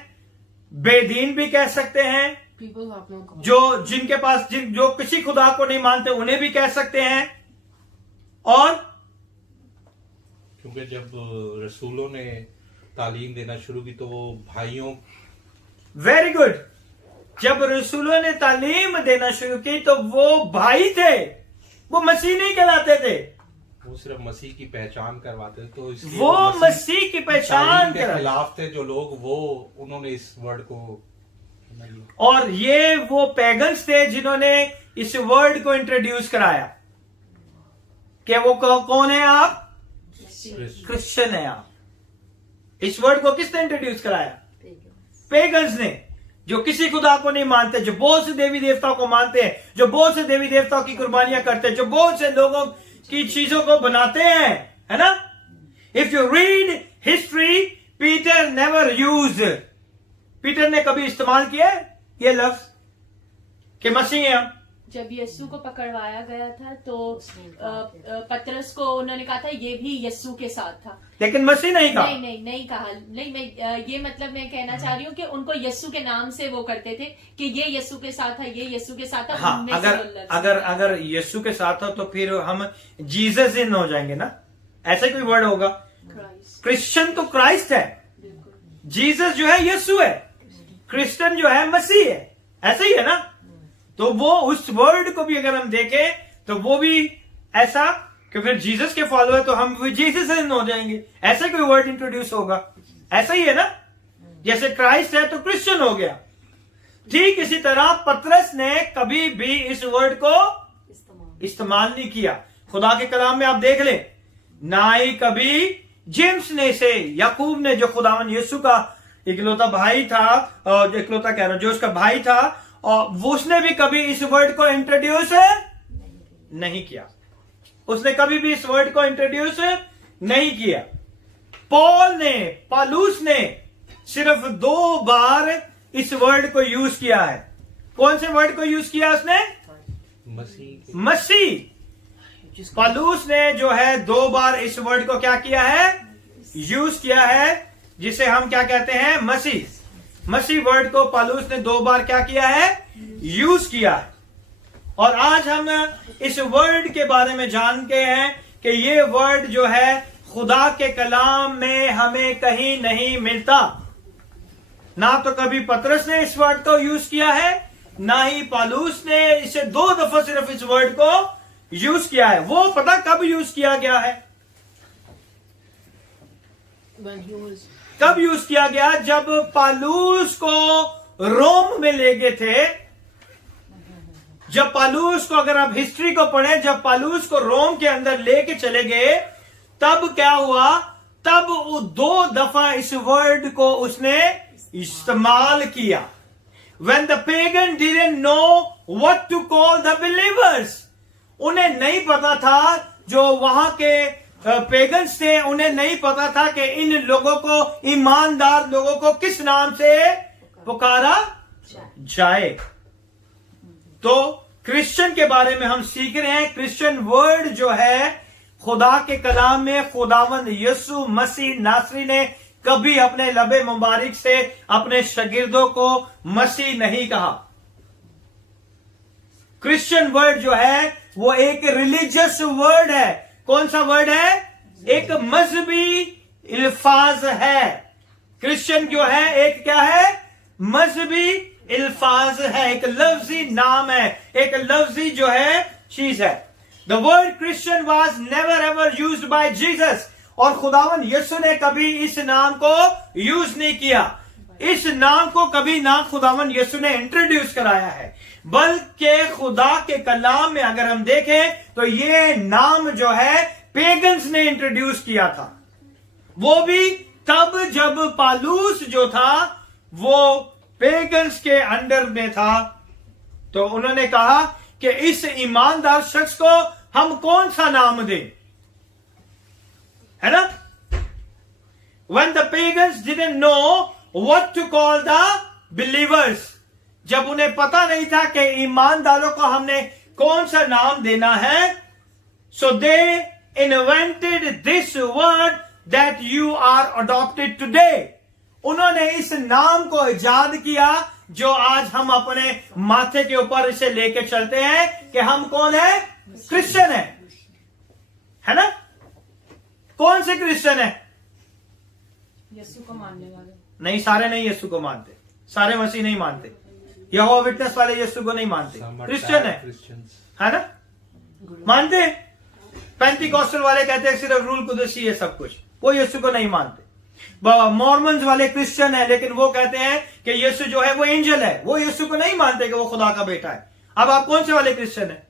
बेदीन भी कह सकते हैं, people who have no God. जो जिनके पास जो किसी खुदा को नहीं मानते उन्हें भी कह सकते हैं। और क्योंकि जब रसूलों ने तालीम देना शुरू की तो वो भाइयों, वेरी गुड, जब रसूलों ने तालीम देना शुरू की तो वो भाई थे, वो मसीह नहीं कहलाते थे, वो सिर्फ मसीह की पहचान करवाते थे। तो इसलिए वो मसीह की पहचान तालीम के करा। खिलाफ थे जो लोग, वो उन्होंने इस वर्ड को, और ये वो पैगन्स थे जिन्होंने इस वर्ड को इंट्रोड्यूस कराया कि वो कौन है? आप क्रिश्चियन है। आप इस वर्ड को किसने इंट्रोड्यूस कराया? पेगन्स ने, जो किसी खुदा को नहीं मानते, जो बहुत से देवी देवताओं को मानते हैं, जो बहुत से देवी देवताओं की कुर्बानियां करते हैं, जो बहुत से लोगों की चीजों को बनाते हैं, है ना? If you read history, Peter never use, Peter ने कभी इस्तेमाल किया ये लफ्ज कि मसीह हैं हम। जब यीशु को पकड़वाया गया था तो पतरस को उन्होंने कहा था ये भी यीशु के साथ था, लेकिन मसीह नहीं कहा। नहीं कहा। नहीं, मैं ये मतलब मैं कहना चाह रही हूँ कि उनको यीशु के नाम से वो करते थे कि ये यीशु के साथ था, ये यीशु के साथ था। हाँ, उनमें से वो लफ्ज अगर यीशु के साथ हो तो फिर हम जीसस इन हो जाएंगे ना, ऐसा कोई वर्ड होगा। क्राइस्ट, क्रिश्चियन तो क्राइस्ट है, बिल्कुल। जीसस जो है यीशु है, क्रिश्चियन जो है मसीह है, ऐसा ही है ना? तो वो उस वर्ड को भी अगर हम देखें तो वो भी ऐसा कि फिर जीसस के फॉलोअर तो हम जीसस इन हो जाएंगे, ऐसा कोई वर्ड इंट्रोड्यूस होगा, ऐसा ही है ना? जैसे क्राइस्ट है तो क्रिश्चियन हो गया। ठीक इसी तरह पतरस ने कभी भी इस वर्ड को इस्तेमाल नहीं किया। खुदा के कलाम में आप देख ले, ना ही कभी जेम्स ने से, याकूब ने जो खुदावन यीशु का इकलौता भाई था, और इकलौता कह रहा हूं, जो उसका भाई था, और वो उसने भी कभी इस वर्ड को इंट्रोड्यूस नहीं किया। उसने कभी भी इस वर्ड को इंट्रोड्यूस नहीं किया। पालूस ने सिर्फ 2 बार इस वर्ड को यूज किया है। कौन से वर्ड को यूज किया उसने? मसीह। पालूस ने जो है 2 बार इस वर्ड को क्या किया है? यूज किया है, जिसे हम क्या कहते हैं? मसीह। मसीह वर्ड को पालूस ने 2 बार क्या किया है? यूज किया है। और आज हम इस वर्ड के बारे में जानते हैं कि ये वर्ड जो है खुदा के कलाम में हमें कहीं नहीं मिलता। ना तो कभी पतरस ने इस वर्ड को यूज किया है, ना ही पालूस ने। इसे 2 दफा सिर्फ इस वर्ड को यूज किया है। वो पता कब यूज किया गया है? When he was कब यूज किया गया? जब पालूस को रोम में ले गए थे। जब पालूस को, अगर आप हिस्ट्री को पढ़ें, जब पालूस को रोम के अंदर लेके चले गए, तब क्या हुआ? तब वो 2 दफा इस वर्ड को उसने इस्तेमाल किया। When the pagan didn't know what to call the believers, उन्हें नहीं पता था, जो वहां के पेगन्स थे, उन्हें नहीं पता था कि इन लोगों को, ईमानदार लोगों को किस नाम से पुकारा जाए। तो क्रिश्चियन के बारे में हम सीख रहे हैं। क्रिश्चियन वर्ड जो है, खुदा के कलाम में खुदावंद यीशु मसीह नासरी ने कभी अपने लबे मुबारक से अपने शागिर्दों को मसीह नहीं कहा। क्रिश्चियन वर्ड जो है वो एक रिलीजियस वर्ड है। कौन सा वर्ड है? एक मजहबी अल्फाज है। क्रिश्चियन जो है एक क्या है? मजहबी अल्फाज है, एक लफ्जी नाम है, एक लफ्जी जो है चीज है। The word Christian was never ever used by Jesus, और खुदावन यीशु ने कभी इस नाम को यूज नहीं किया। इस नाम को कभी ना खुदावन यीशु ने इंट्रोड्यूस कराया है, बल्कि खुदा के कलाम में अगर हम देखें तो ये नाम जो है पेगन्स ने इंट्रोड्यूस किया था। वो भी तब जब पालूस जो था वो पेगन्स के अंडर में था। तो उन्होंने कहा कि इस ईमानदार शख्स को हम कौन सा नाम दें, है ना? When the pagans didn't know what to call the believers, जब उन्हें पता नहीं था कि ईमानदारों को हमने कौन सा नाम देना है, so they invented this word that you are adopted today. उन्होंने इस नाम को इजाद किया जो आज हम अपने माथे के ऊपर इसे लेके चलते हैं कि हम कौन है? क्रिश्चियन है ना? कौन से क्रिश्चियन है? यीशु को मानने वाले नहीं, सारे नहीं यीशु को मानते, सारे मसीह नहीं मानते, यहोवा विटनेस वाले यीशु को नहीं मानते। क्रिश्चियन है ना? मानते। पेंटिकॉस्टल वाले कहते हैं सिर्फ रूल कुदसी है सब कुछ, वो यीशु को नहीं मानते। मॉर्मन्स वाले क्रिश्चियन है, लेकिन वो कहते हैं कि यीशु जो है वो एंजल है, वो यीशु को नहीं मानते कि वो खुदा का बेटा है। अब आप कौन से वाले क्रिश्चियन है?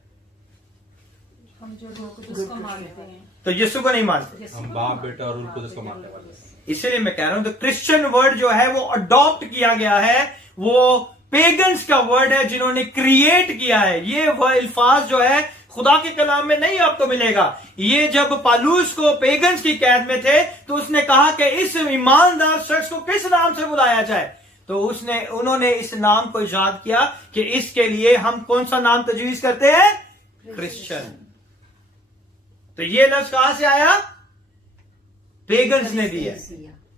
हम जो रूल कुदस को मानते हैं, तो यीशु को नहीं मानते। हम बाप बेटा और रूल कुदस को मानने वाले हैं। इसलिए मैं कह रहा हूं, तो क्रिश्चियन वर्ड जो है वो अडॉप्ट किया गया है, वो पेगन्स का वर्ड है जिन्होंने क्रिएट किया है। ये वह अल्फाज जो है खुदा के कलाम में नहीं आपको मिलेगा। ये जब पालूस को पेगन्स की कैद में थे तो उसने कहा कि इस ईमानदार शख्स को किस नाम से बुलाया जाए, तो उन्होंने इस नाम को इजाद किया कि इसके लिए हम कौन सा नाम तजवीज करते हैं? क्रिश्चियन। तो ये लफ्ज कहां से आया? पेगन्स ने दिया।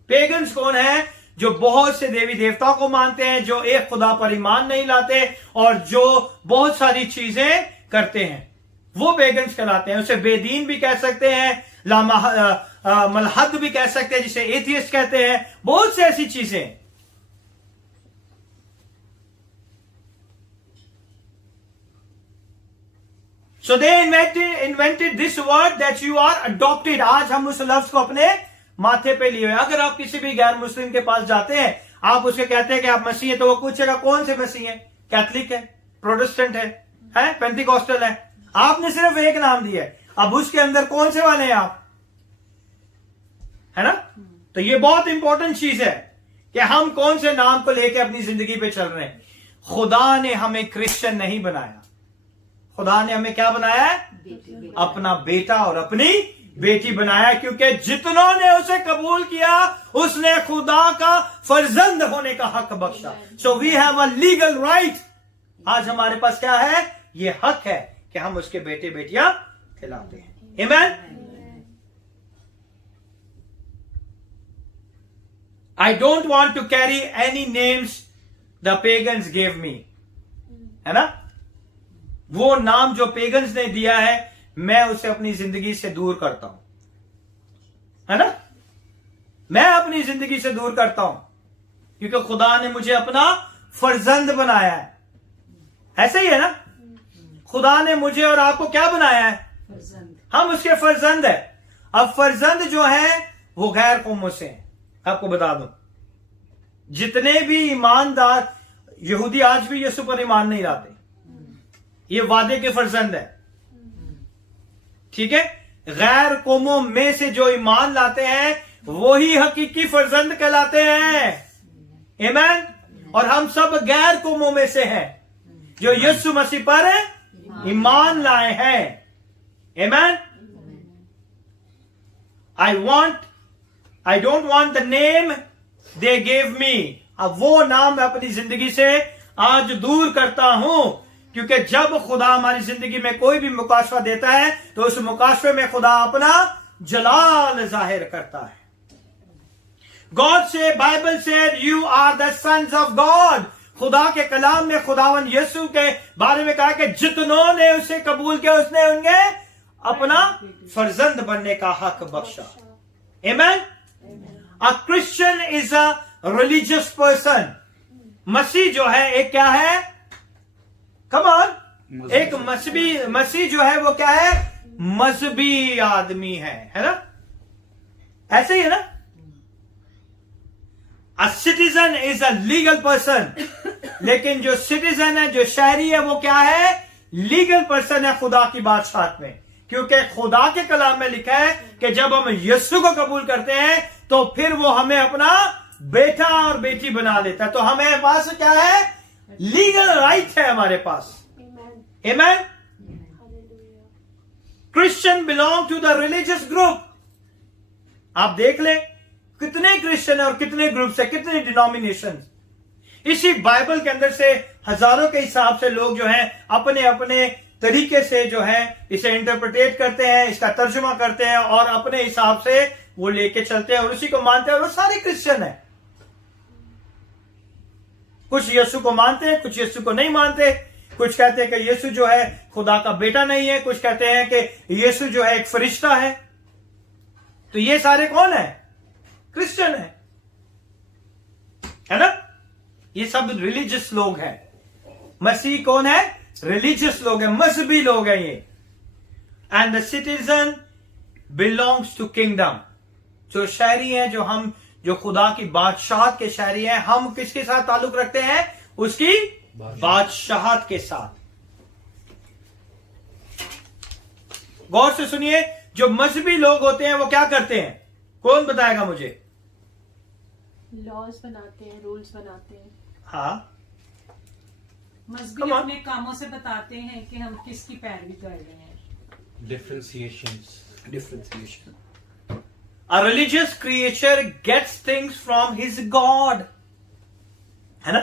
पेगन्स कौन है? जो बहुत से देवी देवताओं को मानते हैं, जो एक खुदा पर ईमान नहीं लाते और जो बहुत सारी चीजें करते हैं, वो पेगन्स कहलाते हैं। उसे बेदीन भी कह सकते हैं, मलहद भी कह सकते हैं, जिसे एथियस्ट कहते हैं, बहुत से ऐसी चीजें। So they invented this word that you are adopted. आज हम उस लफ्ज को अपने माथे पे लिए हुए। अगर आप किसी भी गैर मुस्लिम के पास जाते हैं, आप उसके कहते हैं कि आप मसीह हैं, तो वो पूछेगा कौन से मसीह हैं? कैथलिक है, प्रोटेस्टेंट है, पेंटिकॉस्टल है। आपने सिर्फ एक नाम दिया है, अब उसके अंदर कौन से वाले हैं आप, है ना? तो ये बहुत इंपॉर्टेंट चीज है कि हम कौन से नाम को लेकर अपनी जिंदगी पे चल रहे हैं। खुदा ने हमें क्रिश्चियन नहीं बनाया, खुदा ने हमें क्या बनाया है? अपना बेटा और अपनी बेटी बनाया, क्योंकि जितनों ने उसे कबूल किया उसने खुदा का फर्जंद होने का हक बख्शा। So we have a legal right. आज हमारे पास क्या है? ये हक है कि हम उसके बेटे बेटियां कहलाते हैं। आमीन। I don't want to carry any names the pagans gave me, है ना? वो नाम जो पेगन्स ने दिया है, मैं उसे अपनी जिंदगी से दूर करता हूं, है ना? मैं अपनी जिंदगी से दूर करता हूं, क्योंकि खुदा ने मुझे अपना फर्जंद बनाया है। ऐसे ही है ना? खुदा ने मुझे और आपको क्या बनाया है? फर्जंद। हम उसके फर्जंद है। अब फर्जंद जो है वो गैर कौमों से हैं। आपको बता दूं, जितने भी ईमानदार यहूदी आज भी यीशु पर ईमान नहीं लाते, ये वादे के फर्जंद है। ठीक है, गैर कौमों में से जो ईमान लाते हैं वही हकीकी फर्जंद कहलाते हैं। आमीन। और हम सब गैर कौमों में से हैं जो यीशु मसीह पर ईमान लाए हैं। आमीन। I don't want the name they gave me. अब वो नाम मैं अपनी जिंदगी से आज दूर करता हूं, क्योंकि जब खुदा हमारी जिंदगी में कोई भी मुकाशवा देता है तो उस मुकाशवे में खुदा अपना जलाल जाहिर करता है। गॉड से, बाइबल से, you are the sons of God. खुदा के कलाम में खुदावन यीशु के बारे में कहा कि जितनों ने उसे कबूल किया उसने उन्हें अपना फर्जंद बनने का हक बख्शा। Amen. A Christian is a religious person. मसीह जो है एक क्या है? कम ऑन, एक मसीह जो है वो क्या है? मजहबी आदमी है ना? ऐसे ही है ना? A citizen is a legal person. लेकिन जो सिटीजन है, जो शहरी है, वो क्या है? लीगल पर्सन है खुदा की बादशाहत में। क्योंकि खुदा के कलाम में लिखा है कि जब हम यीशु को कबूल करते हैं तो फिर वो हमें अपना बेटा और बेटी बना लेता है। तो हमें पास क्या है? लीगल राइट है हमारे पास। आमीन। Christian belong to the religious group. आप देख ले कितने क्रिश्चियन और कितने ग्रुप्स है, कितने डिनोमिनेशन। इसी बाइबल के अंदर से हजारों के हिसाब से लोग जो है अपने अपने तरीके से जो है इसे इंटरप्रिटेट करते हैं, इसका तर्जुमा करते हैं और अपने हिसाब से वो लेके चलते हैं और उसी को मानते हैं। और वो सारे क्रिश्चियन है। कुछ यीशु को मानते हैं, कुछ यीशु को नहीं मानते। कुछ कहते हैं कि यीशु जो है खुदा का बेटा नहीं है, कुछ कहते हैं कि यीशु जो है एक फरिश्ता है। तो ये सारे कौन है? क्रिश्चियन है ना? ये सब रिलीजियस लोग हैं। मसीह कौन है? रिलीजियस लोग हैं, मजहबी लोग हैं ये। And the citizen belongs to kingdom. जो शहरी हैं, जो खुदा की बादशाहत के शहरी हैं, हम किसके साथ ताल्लुक रखते हैं? उसकी बादशाहत के साथ। गौर से सुनिए, जो मजहबी लोग होते हैं वो क्या करते हैं? कौन बताएगा मुझे? लॉज बनाते हैं, रूल्स बनाते हैं। हाँ, मजहबी अपने कामों से बताते हैं कि हम किसकी पैरवी कर रहे हैं। Differentiation. A religious creature gets things from his God. है ना?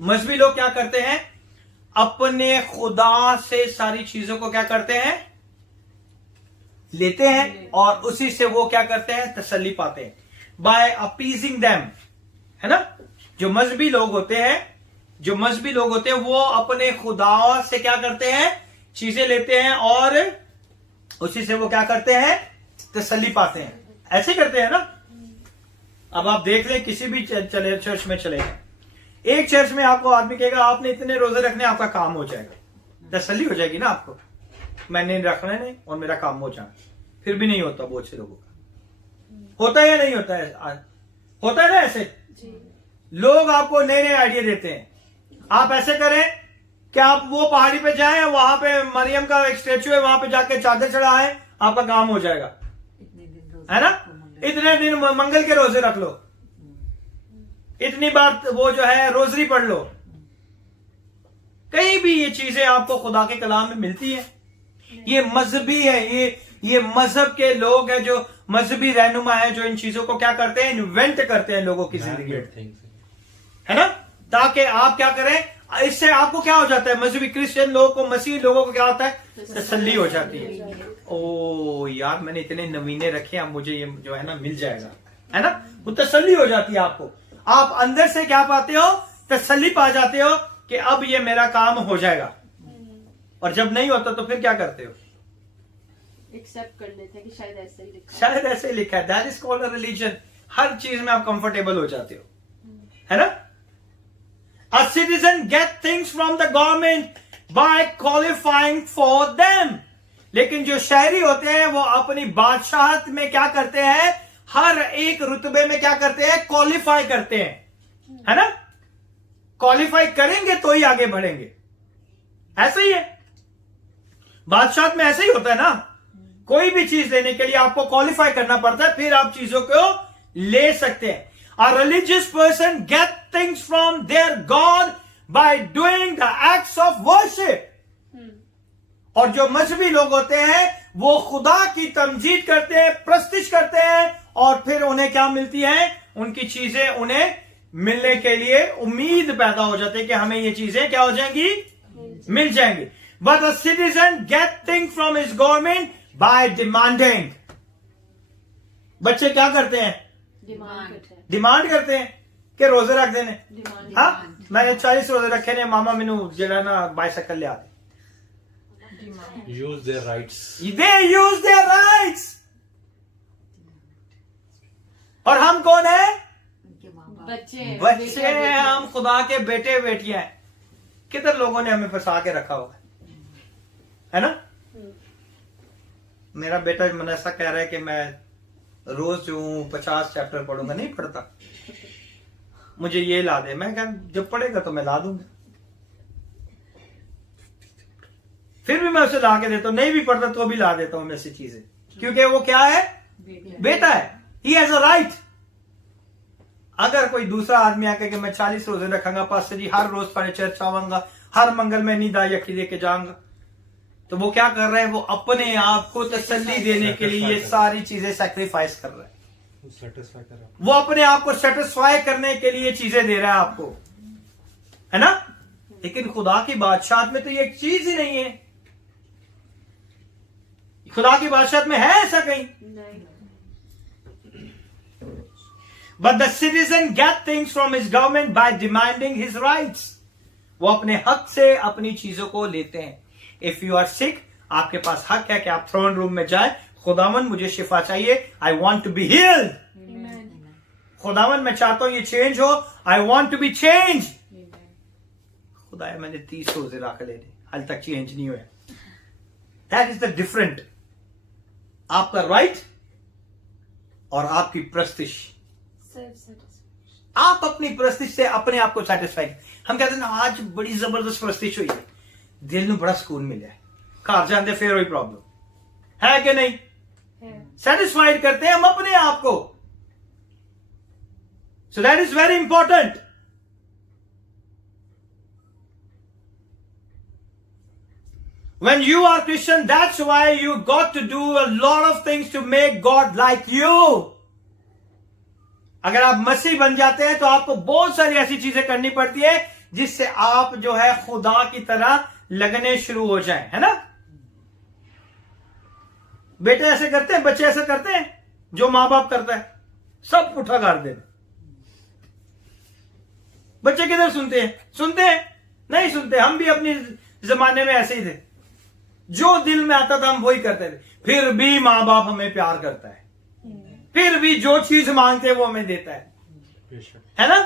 मजहबी लोग क्या करते हैं? अपने खुदा से सारी चीजों को क्या करते हैं? लेते हैं और उसी से वो क्या करते हैं? तसल्ली पाते हैं। By appeasing them, है ना? जो मजहबी लोग होते हैं वो अपने खुदा से क्या करते हैं? चीजें लेते हैं और उसी से वो क्या करते हैं? तसल्ली पाते हैं। ऐसे करते हैं ना? अब आप देख लें, किसी भी चर्च में चले गए, एक चर्च में आपको आदमी कहेगा आपने इतने रोजे रखने, आपका काम हो जाएगा। तसल्ली हो जाएगी ना आपको, मैंने रखने नहीं और मेरा काम हो जाए। फिर भी नहीं होता बहुत से लोगों का। होता है या नहीं होता है? होता है ना ऐसे? लोग आपको नए नए आइडिया देते हैं। आप ऐसे करें कि आप वो पहाड़ी पे जाएं, वहां पे मरियम का एक स्टेचू है, वहां पे जाके चादर चढ़ाएं, आपका काम हो जाएगा। है ना? इतने दिन मंगल के रोजे रख लो, इतनी बार वो जो है रोजरी पढ़ लो। कहीं भी ये चीजें आपको खुदा के कलाम में मिलती है? ये मजहबी है, ये मजहब के लोग हैं, जो मजहबी रहनुमा है, जो इन चीजों को क्या करते हैं? इन्वेंट करते हैं लोगों की जिंदगी में, है ना? ताकि आप क्या करें? इससे आपको क्या हो जाता है? मजहबी क्रिश्चियन लोगों को, मसीह लोगों को क्या होता है? तसल्ली हो जाती है। ओ यार, मैंने इतने नवीने रखे, अब मुझे ये जो है ना मिल जाएगा, है ना? वो तसल्ली हो जाती है आपको। आप अंदर से क्या पाते हो? तसल्ली पा जाते हो कि अब ये मेरा काम हो जाएगा। और जब नहीं होता तो फिर क्या करते हो? एक्सेप्ट कर लेते हैं कि शायद ऐसे ही लिखा है। शायद ऐसे ही लिखा है। That is called a religion. हर चीज में आप कंफर्टेबल हो जाते हो, है ना? A citizen get things from the government. by qualifying for them. लेकिन जो शहरी होते हैं वो अपनी बादशाहत में क्या करते हैं, हर एक रुतबे में क्या करते हैं, क्वालिफाई करते हैं, है ना। क्वालिफाई करेंगे तो ही आगे बढ़ेंगे। ऐसे ही है बादशाहत में, ऐसे ही होता है ना। कोई भी चीज लेने के लिए आपको क्वालिफाई करना पड़ता है, फिर आप चीजों को ले सकते हैं। A religious person get things from their God by doing the acts of worship. और जो मजहबी लोग होते हैं वो खुदा की तमजीद करते हैं, प्रस्तिश करते हैं, और फिर उन्हें क्या मिलती है, उनकी चीजें उन्हें मिलने के लिए उम्मीद पैदा हो जाती है कि हमें ये चीजें क्या हो जाएंगी, मिल जाएंगी। But a citizen get things from his government by demanding. बच्चे क्या करते हैं, डिमांड करते हैं कि रोजे रख देने। हाँ, मैंने 40 रोजे रखे ने, मामा मैनू जरा ना बाइसाइकिल ले आ दे। Use their rights, They use their rights. और हम कौन है, बच्चे हैं, हम खुदा के बेटे बेटियां हैं। किधर लोगों ने हमें फंसा के रखा हुआ है ना। मेरा बेटा मनसा कह रहा है कि मैं रोज जो 50 चैप्टर पढ़ूंगा, नहीं पढ़ता, मुझे ये ला दे। मैं कहा जब पढ़ेगा तो मैं ला दूंगा। फिर भी मैं उसे ला के देता हूं, नहीं भी पढ़ता तो भी ला देता हूं मैं ऐसी चीजें, क्योंकि वो क्या है, बेटा है। He has a right. अगर कोई दूसरा आदमी आके कि मैं 40 रोजे रखूंगा, पास्टर जी हर रोज पढ़े चर्च आऊंगा, हर मंगल में नींद यकी दे के जाऊंगा, तो वो क्या कर रहा है, वो अपने आप को तसल्ली देने के लिए ये सारी चीजें सैक्रिफाइस कर रहा है। सेटिस्फाई कर रहा है। वो अपने आप को सेटिस्फाई करने के लिए चीजें दे रहा है आपको, है ना। लेकिन खुदा की बादशाहत में तो ये एक चीज ही नहीं है। खुदा की बादशाहत में है ऐसा कहीं? But the citizen get things from his government by demanding his rights. वो अपने हक से अपनी चीजों को लेते हैं। If you are sick, आपके पास हक है कि आप थ्रोन रूम में जाएं, खुदावन मुझे शिफा चाहिए, I want to be healed. खुदावन मैं चाहता हूं ये चेंज हो, I want to be changed. खुदा मैंने 30 रोजे रख ले, हाल तक चेंज नहीं हुआ। That is the different. आपका राइट और आपकी प्रस्तिश। आप अपनी प्रस्तिश से अपने आप को सेटिस्फाई। हम कहते हैं ना आज बड़ी जबरदस्त प्रस्तिश हुई है, दिल में बड़ा सुकून मिला है, घर जाते फिर वही प्रॉब्लम है कि नहीं, सेटिस्फाइड करते हैं हम अपने आप को। So that is very important. When you are Christian, that's why you got to do a lot of things to make God like you. अगर आप मसीह बन जाते हैं तो आपको बहुत सारी ऐसी चीजें करनी पड़ती है जिससे आप जो है खुदा की तरह लगने शुरू हो जाएं, है ना। बेटे ऐसे करते हैं, बच्चे ऐसे करते हैं, जो मां बाप करता है सब उठा कर देना। बच्चे किधर सुनते हैं, सुनते हैं नहीं सुनते। हम भी अपने जमाने में ऐसे ही थे, जो दिल में आता था हम वही करते थे। फिर भी मां बाप हमें प्यार करता है, फिर भी जो चीज मांगते हैं वो हमें देता है ना।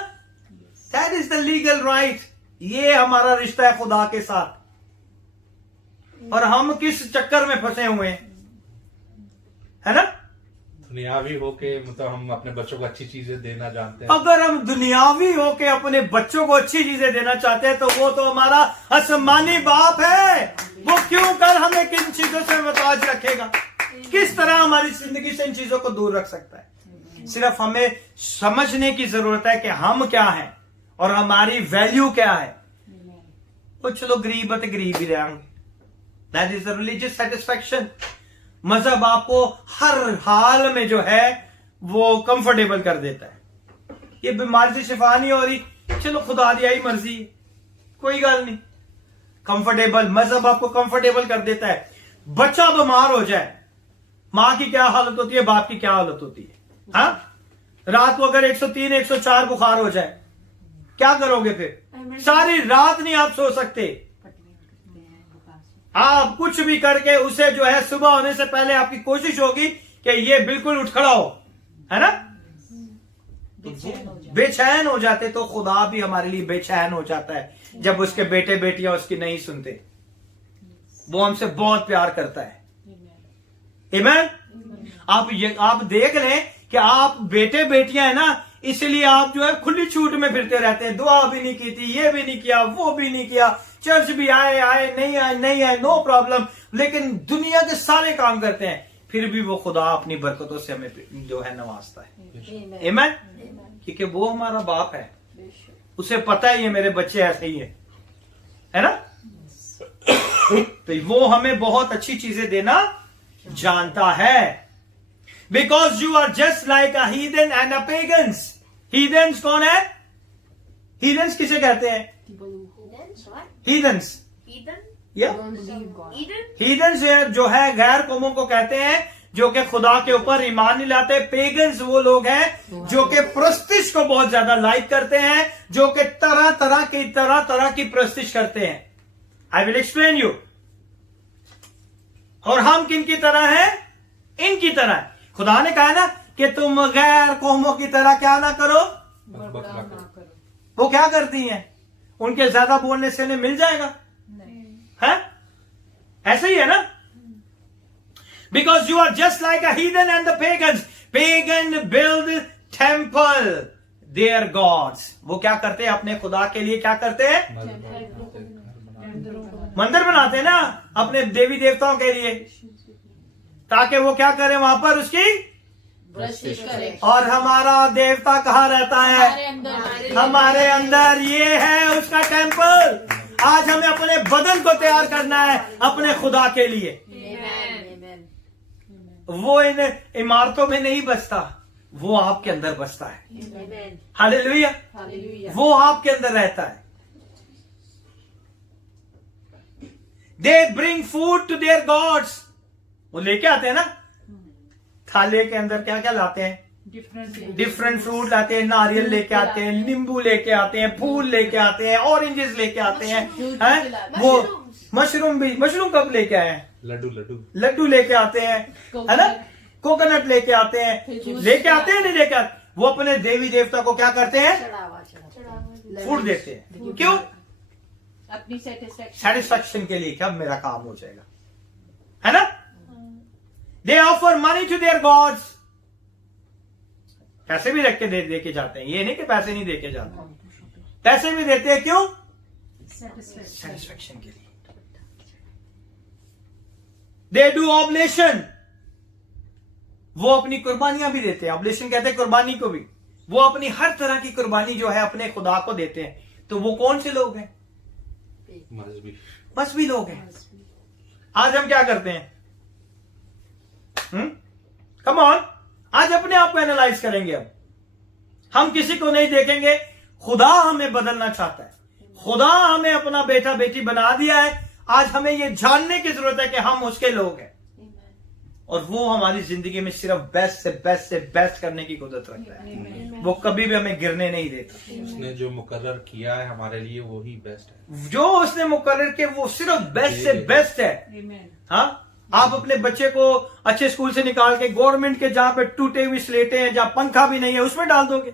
That is the legal right. ये हमारा रिश्ता है खुदा के साथ। और हम किस चक्कर में फंसे हुए हैं, है ना। दुनियावी होके मतलब हम अपने बच्चों को अच्छी चीजें देना जानते हैं। अगर हम दुनियावी होके अपने बच्चों को अच्छी चीजें देना चाहते हैं तो वो तो हमारा आसमानी बाप है। वो क्यों कर हमें किन चीजों से मुताज रखेगा, किस तरह हमारी जिंदगी से इन चीजों को दूर रख सकता है। सिर्फ हमें समझने की जरूरत है कि हम क्या हैं और हमारी वैल्यू क्या है। तो चलो गरीब है तो गरीब ही रहेंगे। That is the religious satisfaction. मजहब आपको हर हाल में जो है वो कंफर्टेबल कर देता है। ये बीमारी से शिफा नहीं हो रही, चलो खुदा दी आई मर्जी, कोई गल नहीं। कंफर्टेबल, मजहब आपको कंफर्टेबल कर देता है। बच्चा बीमार हो जाए, मां की क्या हालत होती है, बाप की क्या हालत होती है। हाँ, रात को अगर 103 104 बुखार हो जाए क्या करोगे फिर? सारी रात नहीं आप सो सकते। आप कुछ भी करके उसे जो है सुबह होने से पहले आपकी कोशिश होगी कि ये बिल्कुल उठ खड़ा हो, है ना। बेचैन हो जाते तो खुदा भी हमारे लिए बेचैन हो जाता है जब उसके बेटे बेटियां उसकी नहीं सुनते। वो हमसे बहुत प्यार करता है। आमीन। आप देख लें कि आप बेटे बेटियां हैं ना, इसलिए आप जो है खुली छूट में फिरते रहते हैं। दुआ भी नहीं की थी, ये भी नहीं किया, वो भी नहीं किया, चर्च भी आए नहीं आए, नो प्रॉब्लम, लेकिन दुनिया के सारे काम करते हैं, फिर भी वो खुदा अपनी बरकतों से हमें जो है नवाजता है। आमीन। क्योंकि वो हमारा बाप है, उसे पता है ये मेरे बच्चे ऐसे ही है ना। तो वो हमें बहुत अच्छी चीजें देना जानता है। Because you are just like a heathen and a pagans. Heathens कौन है? हीदन्स किसे कहते हैं? हीदन्स या हीदन्स जो है गैर कौमों को कहते हैं, जो कि खुदा के ऊपर ईमान नहीं लाते। पेगन्स वो लोग हैं जो कि प्रस्तिश को बहुत ज्यादा लाइक करते हैं, जो कि तरह तरह की प्रस्तिश करते हैं। I will explain you. और हम किन की तरह हैं? इनकी तरह। खुदा ने कहा ना कि तुम गैर कौमों की तरह क्या ना करो। वो क्या करती हैं? उनके ज्यादा बोलने से उन्हें मिल जाएगा, है? ऐसा ही है ना। Because you are just like a heathen and the pagans. Pagan build temple their gods. वो क्या करते हैं? अपने खुदा के लिए क्या करते हैं? मंदिर बनाते हैं ना अपने देवी देवताओं के लिए, ताकि वो क्या करें? वहां पर उसकी प्रस्तिश करें। और हमारा देवता कहाँ रहता है? हमारे अंदर। ये है उसका टेम्पल। आज हमें अपने बदन को तैयार करना है अपने खुदा के लिए। वो इन इमारतों में नहीं बसता, वो आपके अंदर बसता है। हालेलुया। वो आपके अंदर रहता है। They bring food to their gods. वो लेके आते हैं ना, थाले के अंदर क्या क्या लाते हैं? डिफरेंट फ्रूट लाते हैं। नारियल लेके आते हैं, नींबू लेके आते हैं, फूल लेके आते हैं, ऑरेंजेस लेके आते हैं, वो मशरूम कब लेके आए हैं? लड्डू लेके आते हैं, है ना। कोकोनट लेके आते हैं, लेके आते हैं नहीं लेके आते। वो अपने देवी देवता को क्या करते हैं? फूड देते हैं। क्यों? अपनी सेटिस्फैक्शन के लिए, कब मेरा काम हो जाएगा, है ना। They offer money to their gods. पैसे भी रख के दे के जाते हैं, ये नहीं कि पैसे नहीं दे के जाते, पैसे भी देते हैं। क्यों? सेटिस्फैक्शन के लिए। They do oblation. वो अपनी कुर्बानियां भी देते हैं। ऑब्लेशन कहते हैं कुर्बानी को भी। वो अपनी हर तरह की कुर्बानी जो है अपने खुदा को देते हैं। तो वो कौन से लोग हैं? मजहबी लोग हैं। आज हम क्या करते हैं? कम ऑन, आज अपने आप को एनालाइज करेंगे। अब हम किसी को नहीं देखेंगे। खुदा हमें बदलना चाहता है। खुदा हमें अपना बेटा बेटी बना दिया है। आज हमें यह जानने की जरूरत है कि हम उसके लोग हैं, और वो हमारी जिंदगी में सिर्फ बेस्ट से बेस्ट से बेस्ट करने की कुदरत रखता है। वो कभी भी हमें गिरने नहीं देता। उसने जो मुकर्रर किया है हमारे लिए वो ही बेस्ट है। जो उसने मुकर्रर किया वो सिर्फ बेस्ट से बेस्ट है। हाँ, आप अपने बच्चे को अच्छे स्कूल से निकाल के गवर्नमेंट के जहां पे टूटे हुए स्लेटें हैं, जहां पंखा भी नहीं है, उसमें डाल दोगे?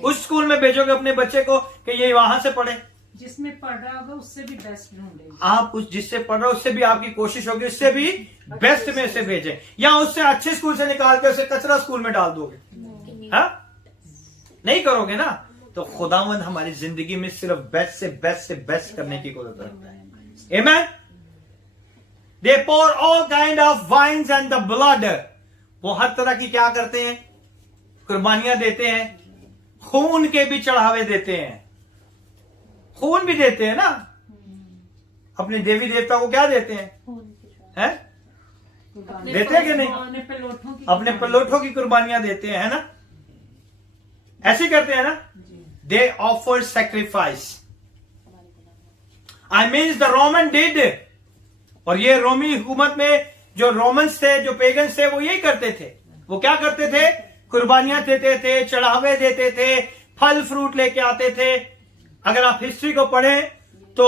उस स्कूल में भेजोगे अपने बच्चे को कि ये वहां से पढ़े? जिसमें पढ़ रहा होगा उससे भी बेस्ट ढूंढेंगे। आप उस जिससे पढ़ रहे हो उससे भी आपकी कोशिश होगी उससे भी बेस्ट में से भेजें, या उससे अच्छे स्कूल से निकाल के उसे कचरा स्कूल में डाल दोगे? हाँ, नहीं करोगे ना। तो खुदावंद हमारी जिंदगी में सिर्फ बेस्ट से बेस्ट करने की कुदरत रखता है। Amen. They pour all kind of wines and the blood. वो हर तरह की क्या करते हैं? कुर्बानियां देते हैं। खून के भी चढ़ावे देते हैं। खून भी देते हैं ना। अपने देवी देवता को क्या देते हैं? हैं? देते हैं कि नहीं? अपने पलोठों की कुर्बानियां देते हैं, है ना। ऐसे करते हैं ना। They offer sacrifice. I mean the Roman did. और ये रोमी हुकूमत में जो रोमन्स थे, जो पेगन्स थे, वो यही करते थे। वो क्या करते थे? कुर्बानियां देते थे, चढ़ावे देते थे, फल फ्रूट लेके आते थे। अगर आप हिस्ट्री को पढ़ें तो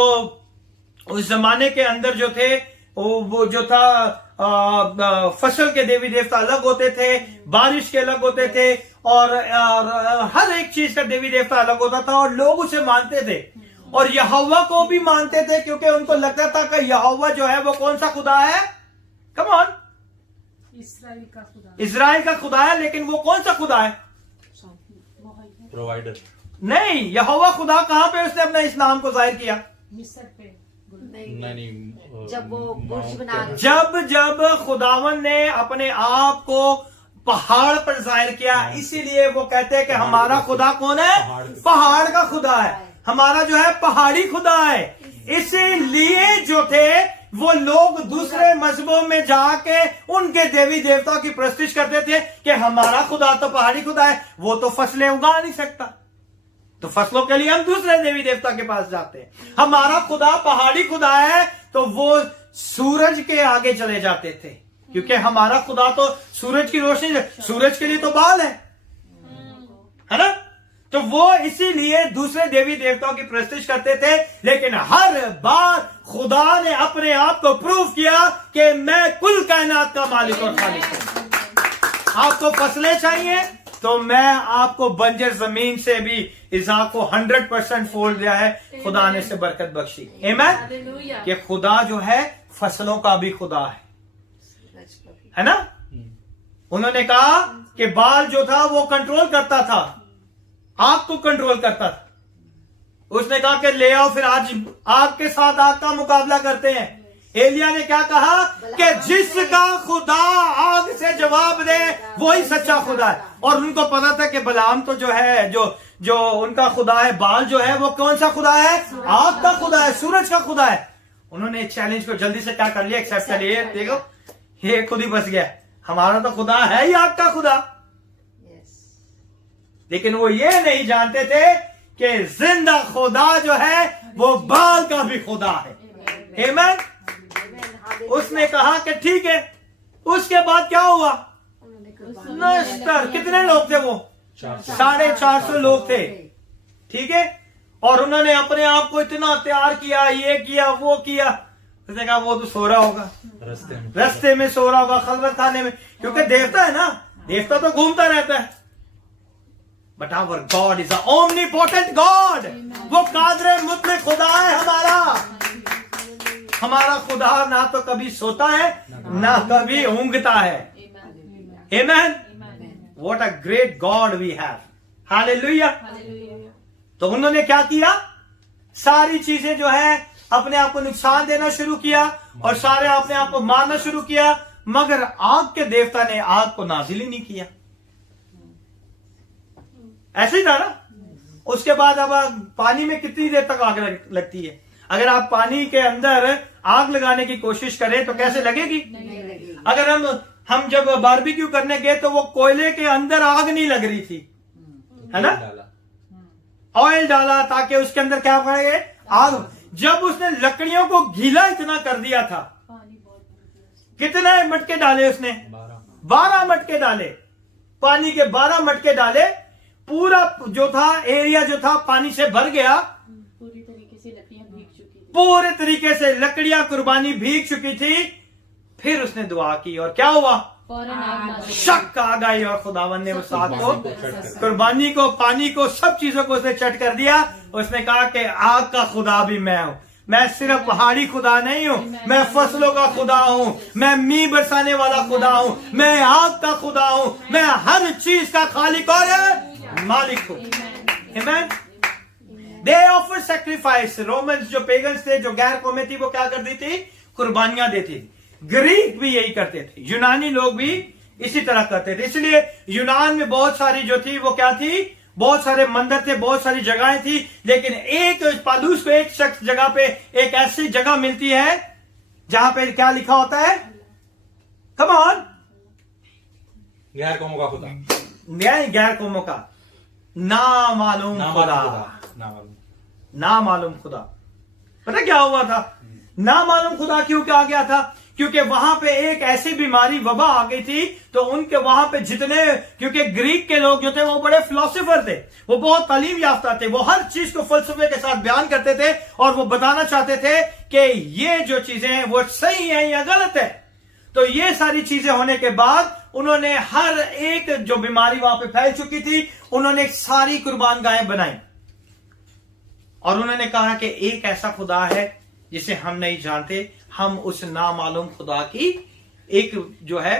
उस जमाने के अंदर जो थे वो जो था फसल के देवी देवता अलग होते थे, बारिश के अलग होते थे, और हर एक चीज का देवी देवता अलग होता था, और लोग उसे मानते थे। और यहोवा को भी मानते थे, क्योंकि उनको लगता था कि यहोवा जो है वो कौन सा खुदा है? कम ऑन, इसराइल का खुदा, इजराइल का खुदा है, लेकिन वो कौन सा खुदा है? प्रोवाइडर। नहीं, यहोवा खुदा कहां पे उसने अपना इस नाम को जाहिर किया? मिस्र पे। नहीं, जब वो बुर्ज बना रहे थे। जब जब खुदावन ने अपने आप को पहाड़ पर जाहिर किया, इसीलिए वो कहते हैं कि हमारा खुदा कौन है? पहाड़ का खुदा है, हमारा जो है पहाड़ी खुदा है। इसीलिए जो थे वो लोग दूसरे मजहबों में जाके उनके देवी देवताओं की प्रस्तुति करते थे कि हमारा खुदा तो पहाड़ी खुदा है, वो तो फसलें उगा नहीं सकता, तो फसलों के लिए हम दूसरे देवी देवता के पास जाते हैं। हमारा खुदा पहाड़ी खुदा है, तो वो सूरज के आगे चले जाते थे, क्योंकि हमारा खुदा तो सूरज की रोशनी, सूरज के लिए तो बाल है ना? तो वो इसीलिए दूसरे देवी देवताओं की प्रस्तुति करते थे। लेकिन हर बार खुदा ने अपने आप को प्रूव किया कि मैं कुल कायनात का मालिक और खालिक हूं। आपको फसलें चाहिए तो मैं आपको बंजर जमीन से भी इसहाक को 100% फोल्ड दिया है, खुदा ने से बरकत बख्शी। आमीन। हालेलुया। कि खुदा जो है फसलों का भी खुदा है ना? उन्होंने कहा कि बाल जो था वो कंट्रोल करता था, आग को कंट्रोल करता था। उसने कहा कि ले आओ, फिर आज आग के साथ आग का मुकाबला करते हैं। एलिया ने क्या कहा कि जिसका खुदा आग से जवाब दे वही सच्चा खुदा है। और उनको पता था कि बलाम तो जो है, जो उनका खुदा है बाल जो है, वो कौन सा खुदा है? आग का खुदा है, सूरज का खुदा है। उन्होंने चैलेंज को जल्दी से क्या कर लिया? एक्सेप्ट कर लिया। देखो ये खुद ही बच गया, हमारा तो खुदा है ही आग का खुदा। लेकिन वो ये नहीं जानते थे कि जिंदा खुदा जो है वो बाल का भी खुदा है। आमीन। उसने कहा कि ठीक है। उसके बाद क्या हुआ? नश्तर कितने लोग थे? वो 450 लोग थे, ठीक है। और उन्होंने अपने आप को इतना तैयार किया, ये किया वो किया। उसने कहा वो तो सो रहा होगा, रास्ते में सो रहा होगा, खलवत खाने में, क्योंकि देवता है ना, देवता तो घूमता रहता है। But our God is a omnipotent God. वो कादरे मुतलक खुदा है हमारा। हमारा खुदा ना तो कभी सोता है ना कभी ऊंघता है। आमीन। What a great God we have. Hallelujah. तो उन्होंने क्या किया? सारी चीजें जो है अपने आप को नुकसान देना शुरू किया और सारे अपने आप को मारना शुरू किया, मगर आग के देवता ने आग को नाजिल ही नहीं किया। ऐसे ही था ना। उसके बाद अब पानी में कितनी देर तक आग लगती है? अगर आप पानी के अंदर आग लगाने की कोशिश करें तो कैसे लगेगी? अगर हम जब बारबेक्यू करने गए तो वो कोयले के अंदर आग नहीं लग रही थी, है ना? ऑयल डाला ताकि उसके अंदर क्या करेंगे? आग। जब उसने लकड़ियों को गीला इतना कर दिया था, कितने मटके डाले उसने? 12 मटके डाले, पानी के 12 मटके डाले। पूरा जो था एरिया जो था पानी से भर गया। पूरी तरीके से लकड़ियां भीग चुकी थी। पूरे तरीके से लकड़ियां कुर्बानी भीग चुकी थी। फिर उसने दुआ की और क्या हुआ? फौरन आग नाज़िल हुई। शक आ गई और खुदावन ने उस आग को, कुर्बानी को, पानी को, सब चीजों को उसने चट कर दिया। उसने कहा कि आग का खुदा भी मैं हूं। मैं सिर्फ पहाड़ी खुदा नहीं हूं, मैं फसलों का खुदा हूं, मैं मींह बरसाने वाला खुदा हूं, मैं आग का खुदा हूं, मैं हर चीज का खालिक और मालिक हूं। आमीन। दे ऑफर सैक्रिफाइस। रोमन्स जो पेगन्स थे, जो गैर कौमें थी, वो क्या करती थी? कुर्बानियां देती थी। ग्रीक भी यही करते थे, यूनानी लोग भी इसी तरह करते थे। इसलिए यूनान में बहुत सारी जो थी वो क्या थी? बहुत सारे मंदिर थे, बहुत सारी जगहें थी। लेकिन एक पालूस को एक शख्स जगह पे एक ऐसी जगह मिलती है जहां पे क्या लिखा होता है? Come on. गैर कौमों का खुदा, गैर कौमों का ना मालूम खुदा, ना मालूम खुदा। पता क्या हुआ था? ना मालूम खुदा क्यों क्या आ गया था? क्योंकि वहां पे एक ऐसी बीमारी वबा आ गई थी। तो उनके वहां पे जितने, क्योंकि ग्रीक के लोग जो थे वो बड़े फिलोसोफर थे, वो बहुत तालीम याफ्ता थे, वो हर चीज को फलसफे के साथ बयान करते थे और वो बताना चाहते थे कि ये जो चीजें हैं वो सही है या गलत है। तो ये सारी चीजें होने के बाद उन्होंने हर एक जो बीमारी वहां पे फैल चुकी थी, उन्होंने सारी कुर्बान गायें बनाई और उन्होंने कहा कि एक ऐसा खुदा है जिसे हम नहीं जानते, हम उस नामालूम खुदा की एक जो है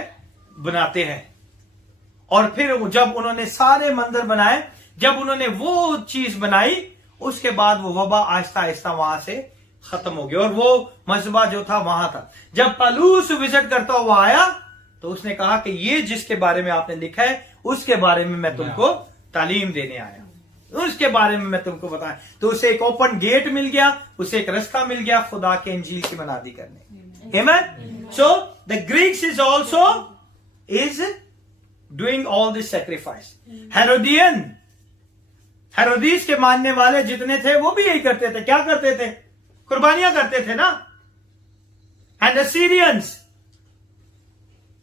बनाते हैं। और फिर जब उन्होंने सारे मंदिर बनाए, जब उन्होंने वो चीज बनाई, उसके बाद वो वबा आहिस्ता आहिस्ता वहां से खत्म हो गया और वो मजबा जो था वहां था। जब पलूस विजिट करता हुआ आया तो उसने कहा कि ये जिसके बारे में आपने लिखा है उसके बारे में मैं तुमको तालीम देने आया, उसके बारे में मैं तुमको बताया। तो उसे एक ओपन गेट मिल गया, उसे एक रास्ता मिल गया खुदा के इंजील की मनादी करने। Amen. So the Greeks is also is doing all this sacrifice. हेरोदिस के मानने वाले जितने थे वो भी यही करते थे। क्या करते थे? कुर्बानियां करते थे ना। एंड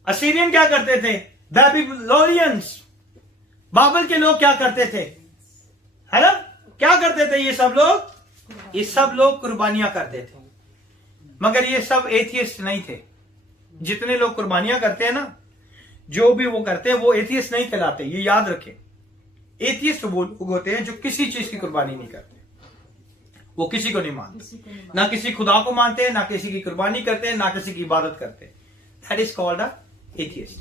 असीरियन क्या करते थे? बेबीलोनियंस, बाबल के लोग क्या करते थे? है ना, क्या करते थे ये सब लोग? ये सब लोग कुर्बानियां करते थे। मगर ये सब एथियस्ट नहीं थे। जितने लोग कुर्बानियां करते हैं ना, जो भी वो करते हैं, वो एथियस्ट नहीं कहलाते, ये याद रखें। एथियस्ट वो लोग होते हैं जो किसी चीज की कुर्बानी नहीं करते, वो किसी को नहीं मानते, ना किसी खुदा को मानते हैं, ना किसी की कुर्बानी करते हैं, ना किसी की इबादत करते हैं। That is called a atheist.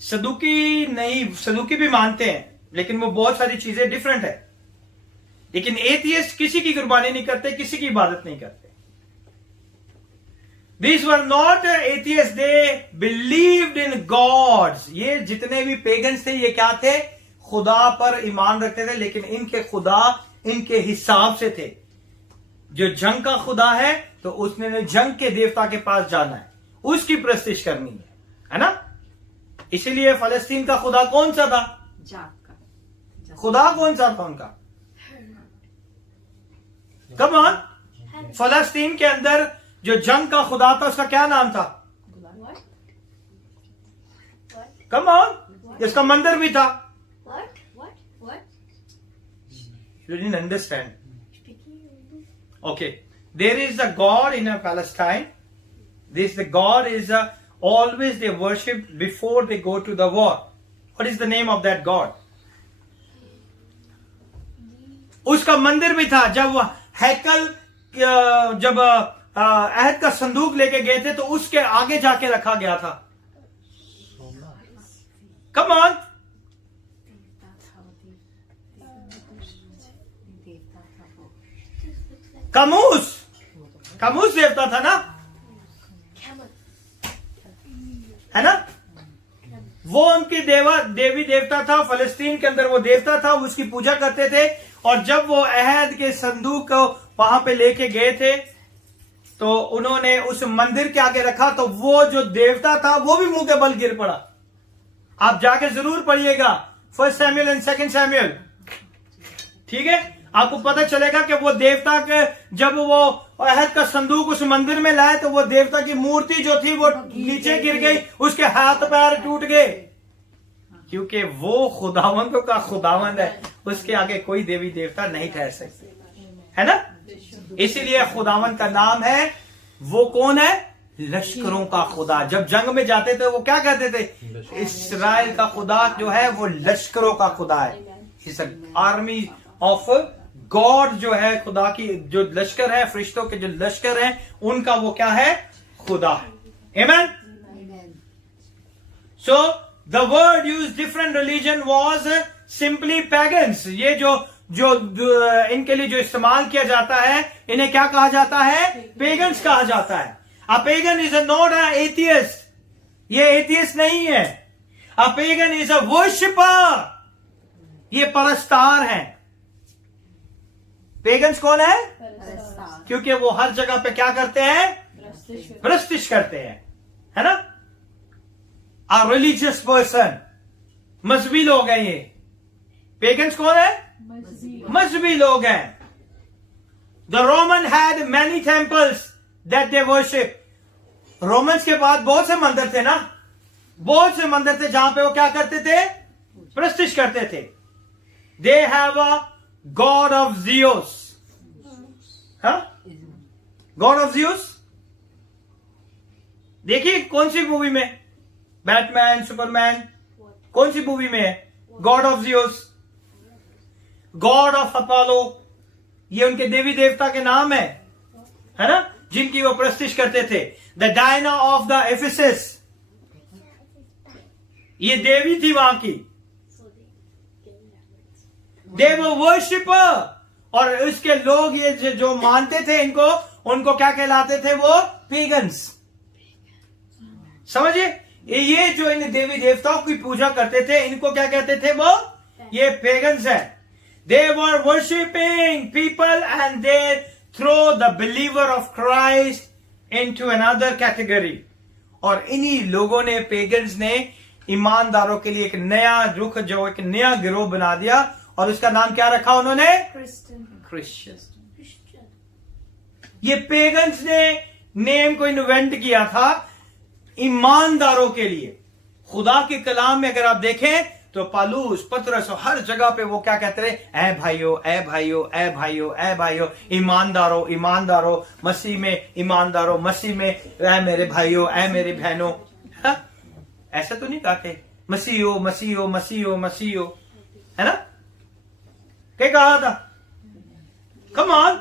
Sadducee नहीं, सदुकी भी मानते हैं लेकिन वो बहुत सारी चीजें डिफरेंट है। लेकिन एथियस्ट किसी की कुर्बानी नहीं करते, किसी की इबादत नहीं करते। These were not atheists, they believed in gods. ये जितने भी पेगन्स थे ये क्या थे? खुदा पर ईमान रखते थे, लेकिन इनके खुदा इनके हिसाब से थे। जो जंग का खुदा है तो उसने जंग के देवता के पास जाना है, उसकी प्रस्तिश करनी है ना। इसीलिए फलस्तीन का खुदा कौन सा था? खुदा कौन सा था उनका? कम ऑन, फलस्तीन के अंदर जो जंग का खुदा था उसका क्या नाम था? कम ऑन, इसका मंदिर भी था। You didn't understand. Okay, there is a God in Palestine. The God is always they worship before they go to the war. What is the name of that God? उसका मंदिर भी था। जब हैकल, जब अहद का संदूक लेके गए थे तो उसके आगे जाके रखा गया था। कम ऑन, कमूस देवता था ना, है ना। वो उनकी देवी देवता था। फलस्तीन के अंदर वो देवता था, उसकी पूजा करते थे। और जब वो अहद के संदूक को वहां पे लेके गए थे तो उन्होंने उस मंदिर के आगे रखा, तो वो जो देवता था वो भी मुंह के बल गिर पड़ा। आप जाके जरूर पढ़िएगा 1 सैमुएल एंड 2 सैमुएल, ठीक है। आपको पता चलेगा कि वो देवता के, जब वो अहद का संदूक उस मंदिर में लाए तो वो देवता की मूर्ति जो थी वो नीचे गिर गई, उसके हाथ पैर टूट गए, क्योंकि वो खुदावंदों का खुदावंद है, उसके आगे कोई देवी देवता नहीं ठहर सकते, है ना। इसीलिए खुदावंद का नाम है, वो कौन है? लश्करों का खुदा। जब जंग में जाते थे वो क्या कहते थे? इस्राएल का खुदा जो है वो लश्करों का खुदा है। इस आर्मी ऑफ गॉड जो है, खुदा की जो लश्कर है, फरिश्तों के जो लश्कर हैं, उनका वो क्या है? खुदा है। Amen. So the word use different religion was simply pagans. ये जो इनके लिए जो इस्तेमाल किया जाता है, इन्हें क्या कहा जाता है? पेगन्स कहा जाता है। A pagan is not a atheist, ये एथियस्ट नहीं है। A pagan is a worshipper, ये परस्तार है। पेगन्स कौन है? क्योंकि वो हर जगह पे क्या करते हैं? प्रस्तिश करते हैं, है ना। अ रिलीजियस पर्सन, मजहबी लोग हैं ये। पेगन्स कौन है? मजहबी लोग हैं। The Roman had many temples that they worship. Romans के बाद बहुत से मंदिर थे ना, बहुत से मंदिर थे जहां पे वो क्या करते थे? प्रस्तिश करते थे। They have a God of Zeus, God of Zeus. देखिए कौन सी मूवी में? बैटमैन, सुपरमैन, कौन सी मूवी में है God of Zeus? God of Apollo, ये उनके देवी देवता के नाम है ना, जिनकी वो प्रस्तिश करते थे। The Diana of the Ephesus, ये देवी थी वहां की। दे वर वर्शिपर, और उसके लोग ये जो मानते थे इनको, उनको क्या कहलाते थे? वो पेगन्स। समझिए, ये जो इन देवी देवताओं की पूजा करते थे, इनको क्या कहते थे? वो ये पेगन्स है। They were worshipping people and they throw the believer of Christ into another category. और इन्हीं लोगों ने, पेगन्स ने, ईमानदारों के लिए एक नया रुख, जो एक नया गिरोह बना दिया, और उसका नाम क्या रखा उन्होंने? क्रिश्चियन। ये पेगन्स ने नेम को इन्वेंट किया था ईमानदारों के लिए। खुदा के कलाम में अगर आप देखें तो पालूस, पतरस, हर जगह पे वो क्या कहते रहे? ऐ भाइयों, ऐ भाइयों, ऐ भाइयों, ऐ भाइयों, ईमानदारों, ईमानदारों, मसीह में ईमानदारों, मसीह में ऐ मेरे भाइयों, ऐ मेरे बहनों। ऐसा तो नहीं कहते मसीहो, मसीहो, मसीहो, मसीहो, है ना? क्या कहा था? Come on.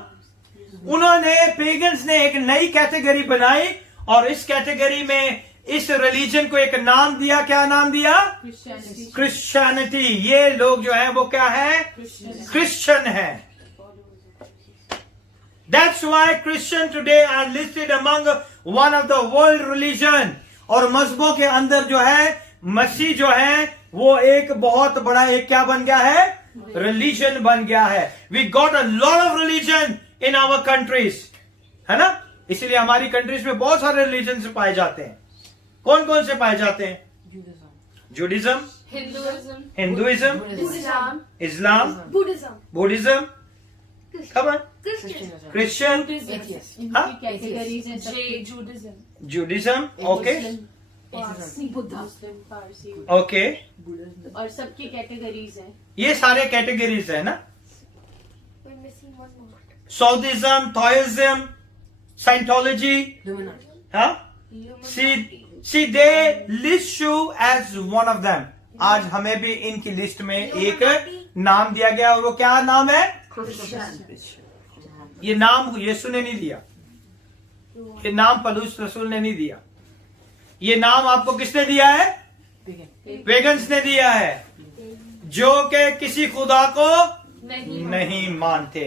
उन्होंने, पेगन्स ने एक नई कैटेगरी बनाई, और इस कैटेगरी में इस रिलीजन को एक नाम दिया। क्या नाम दिया? क्रिश्चियनिटी। ये लोग जो है वो क्या है? क्रिश्चियन है। That's why Christian today are listed among one of the world religion. और मजहबों के अंदर जो है, मसीह जो है वो एक बहुत बड़ा एक क्या बन गया है? रिलीजन बन गया है। We got a lot of religion in our countries, है ना? इसलिए हमारी कंट्रीज में बहुत सारे रिलीजन पाए जाते हैं। कौन कौन से पाए जाते हैं? Judaism, Hinduism, Islam, Buddhism, Christian, Judaism, okay okay, और सबकी कैटेगरीज हैं। ये सारे कैटेगरीज है ना। सऊदिज्म, थॉइज्म, साइंटोलॉजी, हाँ, see they list you as one of them. आज हमें भी इनकी लिस्ट में एक नाम दिया गया, और वो क्या नाम है? ये नाम यीशु ने नहीं दिया, ये नाम पौलुस रसूल ने नहीं दिया। ये नाम आपको किसने दिया है? पेगन्स ने दिया है, जो कि किसी खुदा को नहीं मानते।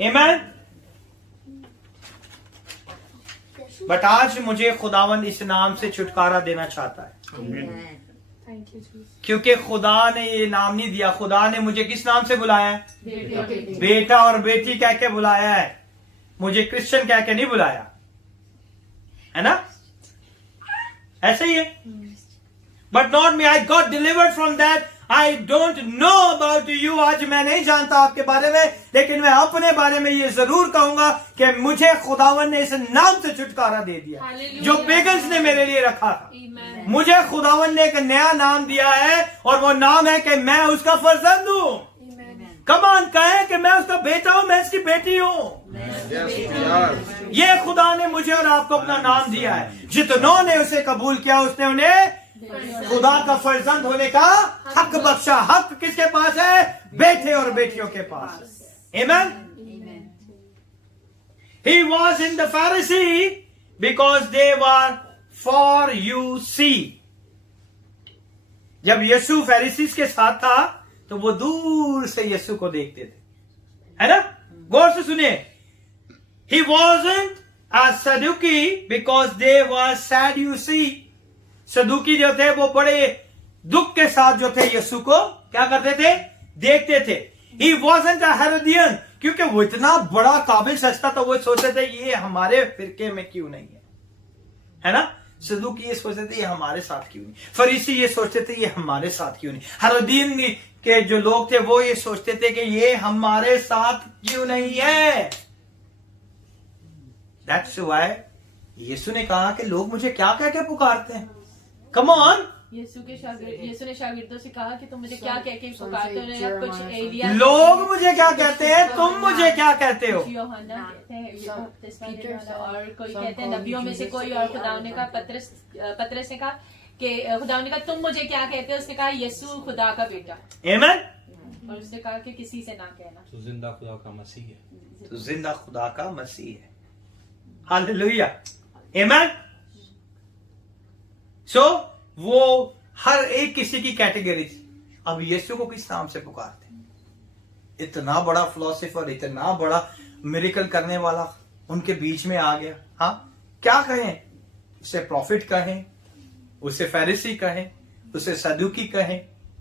आमीन। बट आज मुझे खुदावंद इस नाम से छुटकारा देना चाहता है, क्योंकि खुदा ने ये नाम नहीं दिया। खुदा ने मुझे किस नाम से बुलाया है? बेटा और बेटी कह के बुलाया है, मुझे क्रिश्चियन कह के नहीं बुलाया, है ना? ऐसे ही है। But not me, I got delivered from that. I don't know about you. आज मैं नहीं जानता आपके बारे में, लेकिन मैं अपने बारे में ये जरूर कहूंगा कि मुझे खुदावन ने इस नाम से छुटकारा दे दिया जो पेगन्स ने मेरे लिए रखा था। मुझे खुदावन ने एक नया नाम दिया है, और वो नाम है कि मैं उसका फर्जंद हूं। कमान कहे कि मैं उसका बेटा हूं, मैं उसकी बेटी हूं। ये खुदा ने मुझे और आपको अपना नाम दिया है। जितनों ने उसे कबूल किया, उसने उन्हें खुदा का फर्जंद होने का हक बख्शा। हक किसके पास है? बेटे और बेटियों के पास। आमीन। He was in the Pharisee because they were for you see. जब यीशु फैरिसीज के साथ था तो वो दूर से यीशु को देखते थे, है ना? गौर से सुनिए। He wasn't a Sadducee because they were Sadducee. सदुकी जो थे वो बड़े दुख के साथ जो थे यीशु को क्या करते थे? देखते थे। He wasn't a Herodian, क्योंकि वो इतना बड़ा काबिल शख्स था, तो वो सोचते थे ये हमारे फिरके में क्यों नहीं है ना? सदुकी ये सोचते थे ये हमारे साथ क्यों नहीं, फरीसी ये सोचते थे ये हमारे साथ क्यों नहीं, हेरोदियन के जो लोग थे वो ये सोचते थे कि ये हमारे साथ क्यों नहीं है। That's why यीशु ने कहा कि लोग मुझे क्या कह के पुकारते हैं। Come on। यीशु ने शागिर्दों से कहा कि तुम मुझे क्या कह के पुकारते हो? कुछ एलिया, लोग मुझे क्या कहते हैं, तुम मुझे क्या कहते हो? यूहन्ना कहते हैं, और कोई कहते हैं नबियों में से कोई, और खुदा ने कहा, पतरस ने कहा कि खुदा ने कहा तुम मुझे क्या कहते हो? उसने कहा यीशु खुदा का बेटा। आमीन। और उसने कहा कि किसी से ना कहना। तो जिंदा खुदा का मसीह है। तो जिंदा खुदा का मसीह है। हालेलुया, आमीन। सो वो हर एक किसी की कैटेगरी। अब यीशु को किस नाम से पुकारते? इतना बड़ा फिलोसोफर, इतना बड़ा मिरेकल करने वाला उनके बीच में आ गया। हाँ, क्या कहें उसे? प्रॉफिट कहें, उसे फैरिसी कहें, उसे सदुकी कहें,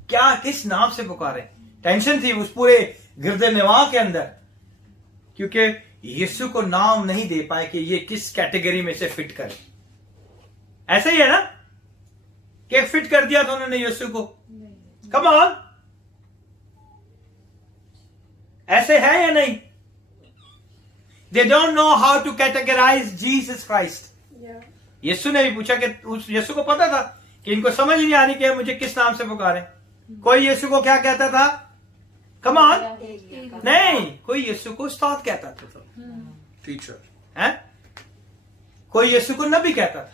क्या किस नाम से पुकारें? टेंशन थी उस पूरे गिरदे निवाह के अंदर, क्योंकि यीशु को नाम नहीं दे पाए कि ये किस कैटेगरी में से फिट करे। ऐसा ही है ना कि फिट कर दिया था उन्होंने यीशु को। कम ऑन, ऐसे है या नहीं? They don't know how to categorize Jesus Christ. यीशु ने भी पूछा कि उस यीशु को पता था कि इनको समझ नहीं आ रही कि मुझे किस नाम से पुकारें। कोई यीशु को क्या कहता था? कम ऑन, नहीं, कोई यीशु को उस्ताद कहता था, टीचर है। कोई यीशु को नबी कहता था,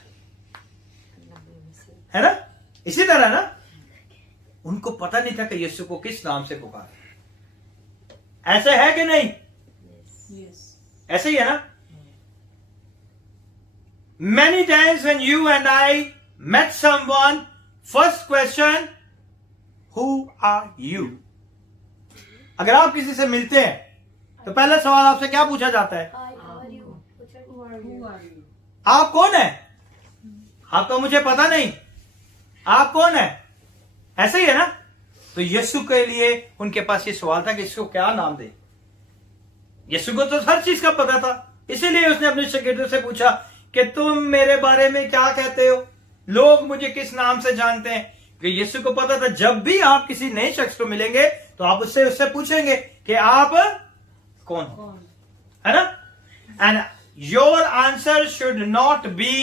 है ना? इसी तरह ना, उनको पता नहीं था कि यीशु को किस नाम से पुकारें। ऐसे है कि नहीं? ऐसे ही है ना? Many times when you and I met someone, first question, who are you? अगर आप किसी से मिलते हैं तो पहला सवाल आपसे क्या पूछा जाता है? आप कौन है? आपका मुझे पता नहीं, आप कौन है? ऐसे ही है ना? तो यीशु के लिए उनके पास ये सवाल था कि इसको क्या नाम दे। यीशु को तो हर चीज का पता था, इसीलिए उसने अपने शागिर्दों से पूछा कि तुम मेरे बारे में क्या कहते हो, लोग मुझे किस नाम से जानते हैं। कि यीशु को पता था जब भी आप किसी नए शख्स को मिलेंगे तो आप उससे पूछेंगे कि आप कौन हो, है ना? And your answer should not be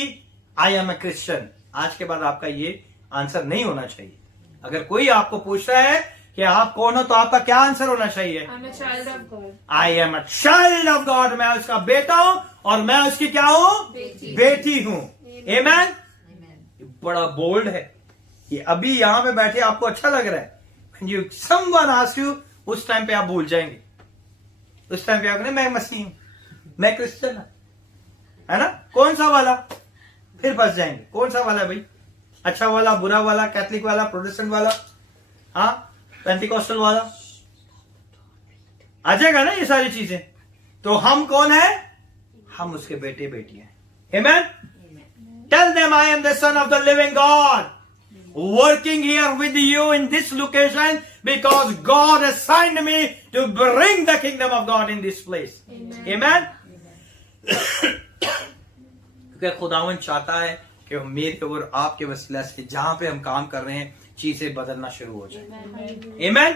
I am a Christian. आज के बाद आपका ये आंसर नहीं होना चाहिए। अगर कोई आपको पूछ रहा है कि आप कौन हो तो आपका क्या आंसर होना चाहिए? आई am a child of God. मैं उसका बेटा हूं और मैं उसकी क्या हूं? बेटी हूं। आमीन। बड़ा बोल्ड है ये। अभी यहां पे बैठे आपको अच्छा लग रहा है, यू समवन आस्क यू, उस टाइम पे आप भूल जाएंगे। उस टाइम पे आप नहीं, मैं मसीह हूं, मैं क्रिश्चियन हूं, है ना? कौन सा वाला? फिर फंस जाएंगे। कौन सा वाला भाई? अच्छा वाला, बुरा वाला, कैथलिक वाला, प्रोटेस्टेंट वाला, हाँ, पेंटिकॉस्टल वाला? आ जाएगा ना ये सारी चीजें। तो हम कौन है? हम उसके बेटे बेटी हैं। आमीन। Tell them I am the son of the living God, working here with you in this location because God assigned me to bring the kingdom of God in this place. Amen. क्योंकि खुदावन चाहता है कि मेरे और आपके वसीला से जहां पे हम काम कर रहे हैं चीजें बदलना शुरू हो जाए। Amen.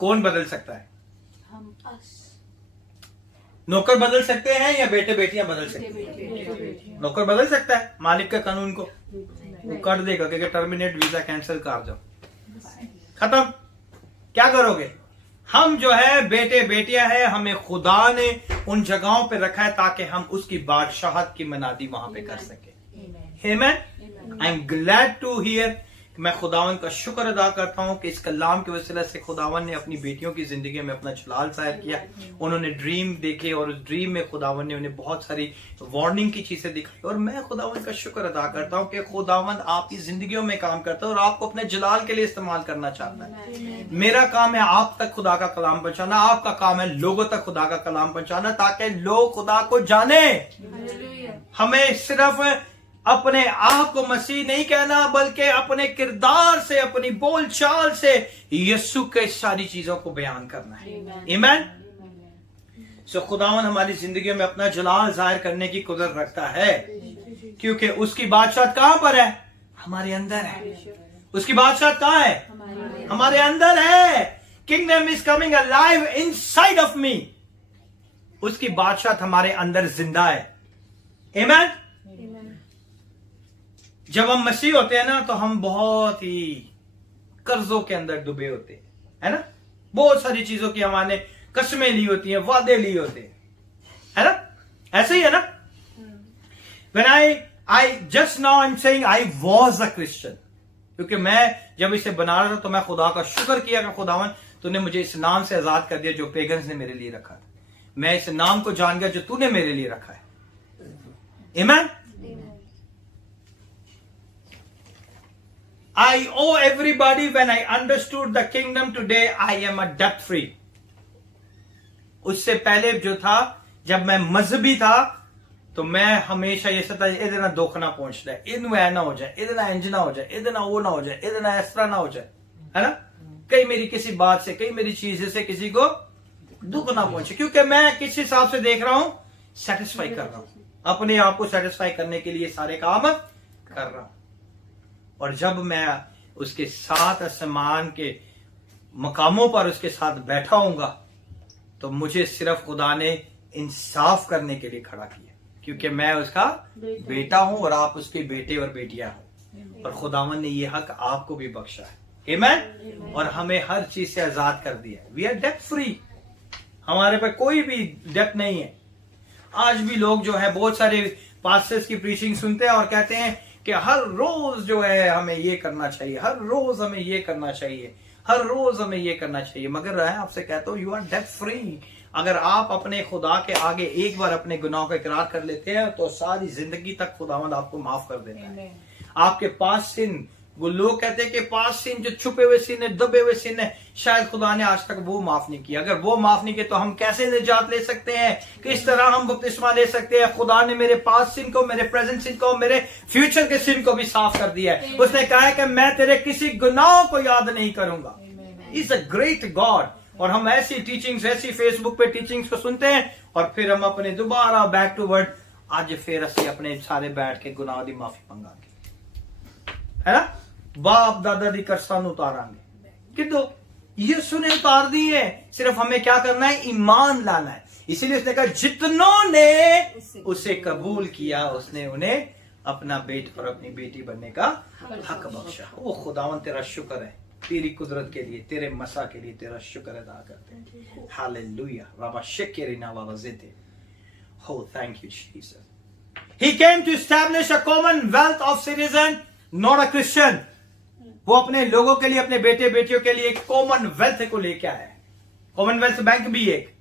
कौन बदल सकता है? नौकर बदल सकते हैं या बेटे बेटियां बदल सकते हैं? नौकर बदल सकता है मालिक का कानून को, वो कर देगा कि टर्मिनेट वीजा कैंसिल कर दो, खत्म। क्या करोगे? हम जो है बेटे बेटियां हैं, हमें खुदा ने उन जगहों पे रखा है ताकि हम उसकी बादशाहत की मनादी वहां पे कर सके। आमीन। I am glad to hear. मैं खुदावन का शुक्र अदा करता हूं कि इस कलाम के वसीला से खुदावन ने अपनी बेटियों की जिंदगी में अपना जलाल जाहिर किया। उन्होंने ड्रीम देखे और उस ड्रीम में खुदावन ने उन्हें बहुत सारी वार्निंग की चीजें दिखाई। और मैं खुदावन का शुक्र अदा करता हूं कि खुदावन आपकी जिंदगियों में काम करता है और आपको अपने जलाल के लिए इस्तेमाल करना चाहता है। मेरा काम है आप तक खुदा का कलाम पहुंचाना, आपका काम है लोगों तक खुदा का कलाम पहुंचाना ताकि लोग खुदा को जाने। हमें सिर्फ अपने आप को मसीह नहीं कहना बल्कि अपने किरदार से, अपनी बोलचाल से यीशु के सारी चीजों को बयान करना है। आमीन। सो खुदावन हमारी जिंदगी में अपना जलाल जाहिर करने की कुदरत रखता है क्योंकि उसकी बादशाहत कहां पर है? हमारे अंदर है। उसकी बादशाहत कहां है? हमारे अंदर है। Kingdom is coming alive inside of me. उसकी बादशाहत हमारे अंदर जिंदा है। आमीन। जब हम मसीह होते हैं ना तो हम बहुत ही कर्जों के अंदर डूबे होते हैं, है ना? बहुत सारी चीजों की हमारे कसमें ली होती हैं, वादे लिए होते हैं, है ना? ऐसे ही है ना? When I just now I'm saying I was a Christian क्योंकि मैं जब इसे बना रहा था तो मैं खुदा का शुक्र किया कि खुदावन तूने मुझे इस नाम से आजाद कर दिया जो पेगन्स ने मेरे लिए रखा था। मैं इस नाम को जान गया जो तूने मेरे लिए रखा है। आमीन। I owe everybody when I understood the kingdom today I am a debt free। उससे पहले जो था जब मैं मजहबी था तो मैं हमेशा ये सोचता इधर ना दुख ना पहुंचता है, इधर ऐ ना हो जाए, इधर ना इंज ना हो जाए, इधर ना वो ना हो जाए, इधर ना इस तरह ना हो जाए, है ना। कहीं मेरी किसी बात से, कहीं मेरी चीज से किसी को दुख ना पहुंचे, क्योंकि मैं किस हिसाब से देख रहा हूं, सेटिस्फाई कर रहा हूं, अपने आप को सेटिस्फाई करने के लिए सारे काम कर रहा हूं। और जब मैं उसके साथ आसमान के मकामों पर उसके साथ बैठा हूंगा तो मुझे सिर्फ खुदा ने इंसाफ करने के लिए खड़ा किया, क्योंकि मैं उसका बेटा हूं और आप उसके बेटे और बेटियां हो, और खुदावन ने ये हक आपको भी बख्शा है। आमीन। और हमें हर चीज से आजाद कर दिया। वी आर डेट फ्री, हमारे पे कोई भी डेट नहीं है। आज भी लोग जो है बहुत सारे पास्टर्स की प्रीचिंग सुनते हैं और कहते हैं कि हर रोज जो है हमें ये करना चाहिए, हर रोज हमें ये करना चाहिए, हर रोज हमें ये करना चाहिए। मगर मैं आपसे कहता हूं यू आर डेट फ्री। अगर आप अपने खुदा के आगे एक बार अपने गुनाह का इकरार कर लेते हैं तो सारी जिंदगी तक खुदावंद आपको माफ कर देता है। आपके पास सिन, वो लोग कहते हैं कि पास सिन जो छुपे हुए सिन है, दबे हुए सिन है, शायद खुदा ने आज तक वो माफ नहीं किया। अगर वो माफ नहीं किया तो हम कैसे निजात ले सकते हैं, किस तरह हम बपतिस्मा ले सकते हैं। खुदा ने मेरे पास सिन को, मेरे प्रेजेंट सिन को, मेरे फ्यूचर के सिन को भी साफ कर दिया है। उसने कहा है कि मैं तेरे किसी गुनाह को याद नहीं करूंगा। Is a great God. और हम ऐसी टीचिंग्स, ऐसी फेसबुक पे टीचिंग्स को सुनते हैं और फिर हम अपने दोबारा बैक टू वर्ड आज फिर असि अपने सारे बैठ के गुनाह दी माफी मंगांगे, है ना। बाप दादा दी करसान उतारांगे किदो यीशु ने उतार दी है, सिर्फ हमें क्या करना है, ईमान लाना है। इसीलिए उसने कहा जितनों ने उसे कबूल किया उसने उन्हें अपना बेटा और अपनी बेटी बनने का हक बख्शा। वो खुदावन तेरा शुक्र है, तेरी कुदरत के लिए, तेरे मसा के लिए तेरा शुक्र अदा करते हैं। हालेलुया। रबा शक्रिना व वज़िते। Oh, thank you, Jesus. He came to establish a commonwealth of citizens, not a Christian. वो अपने लोगों के लिए, अपने बेटे बेटियों के लिए एक कॉमनवेल्थ को लेके आया है। कॉमनवेल्थ बैंक भी एक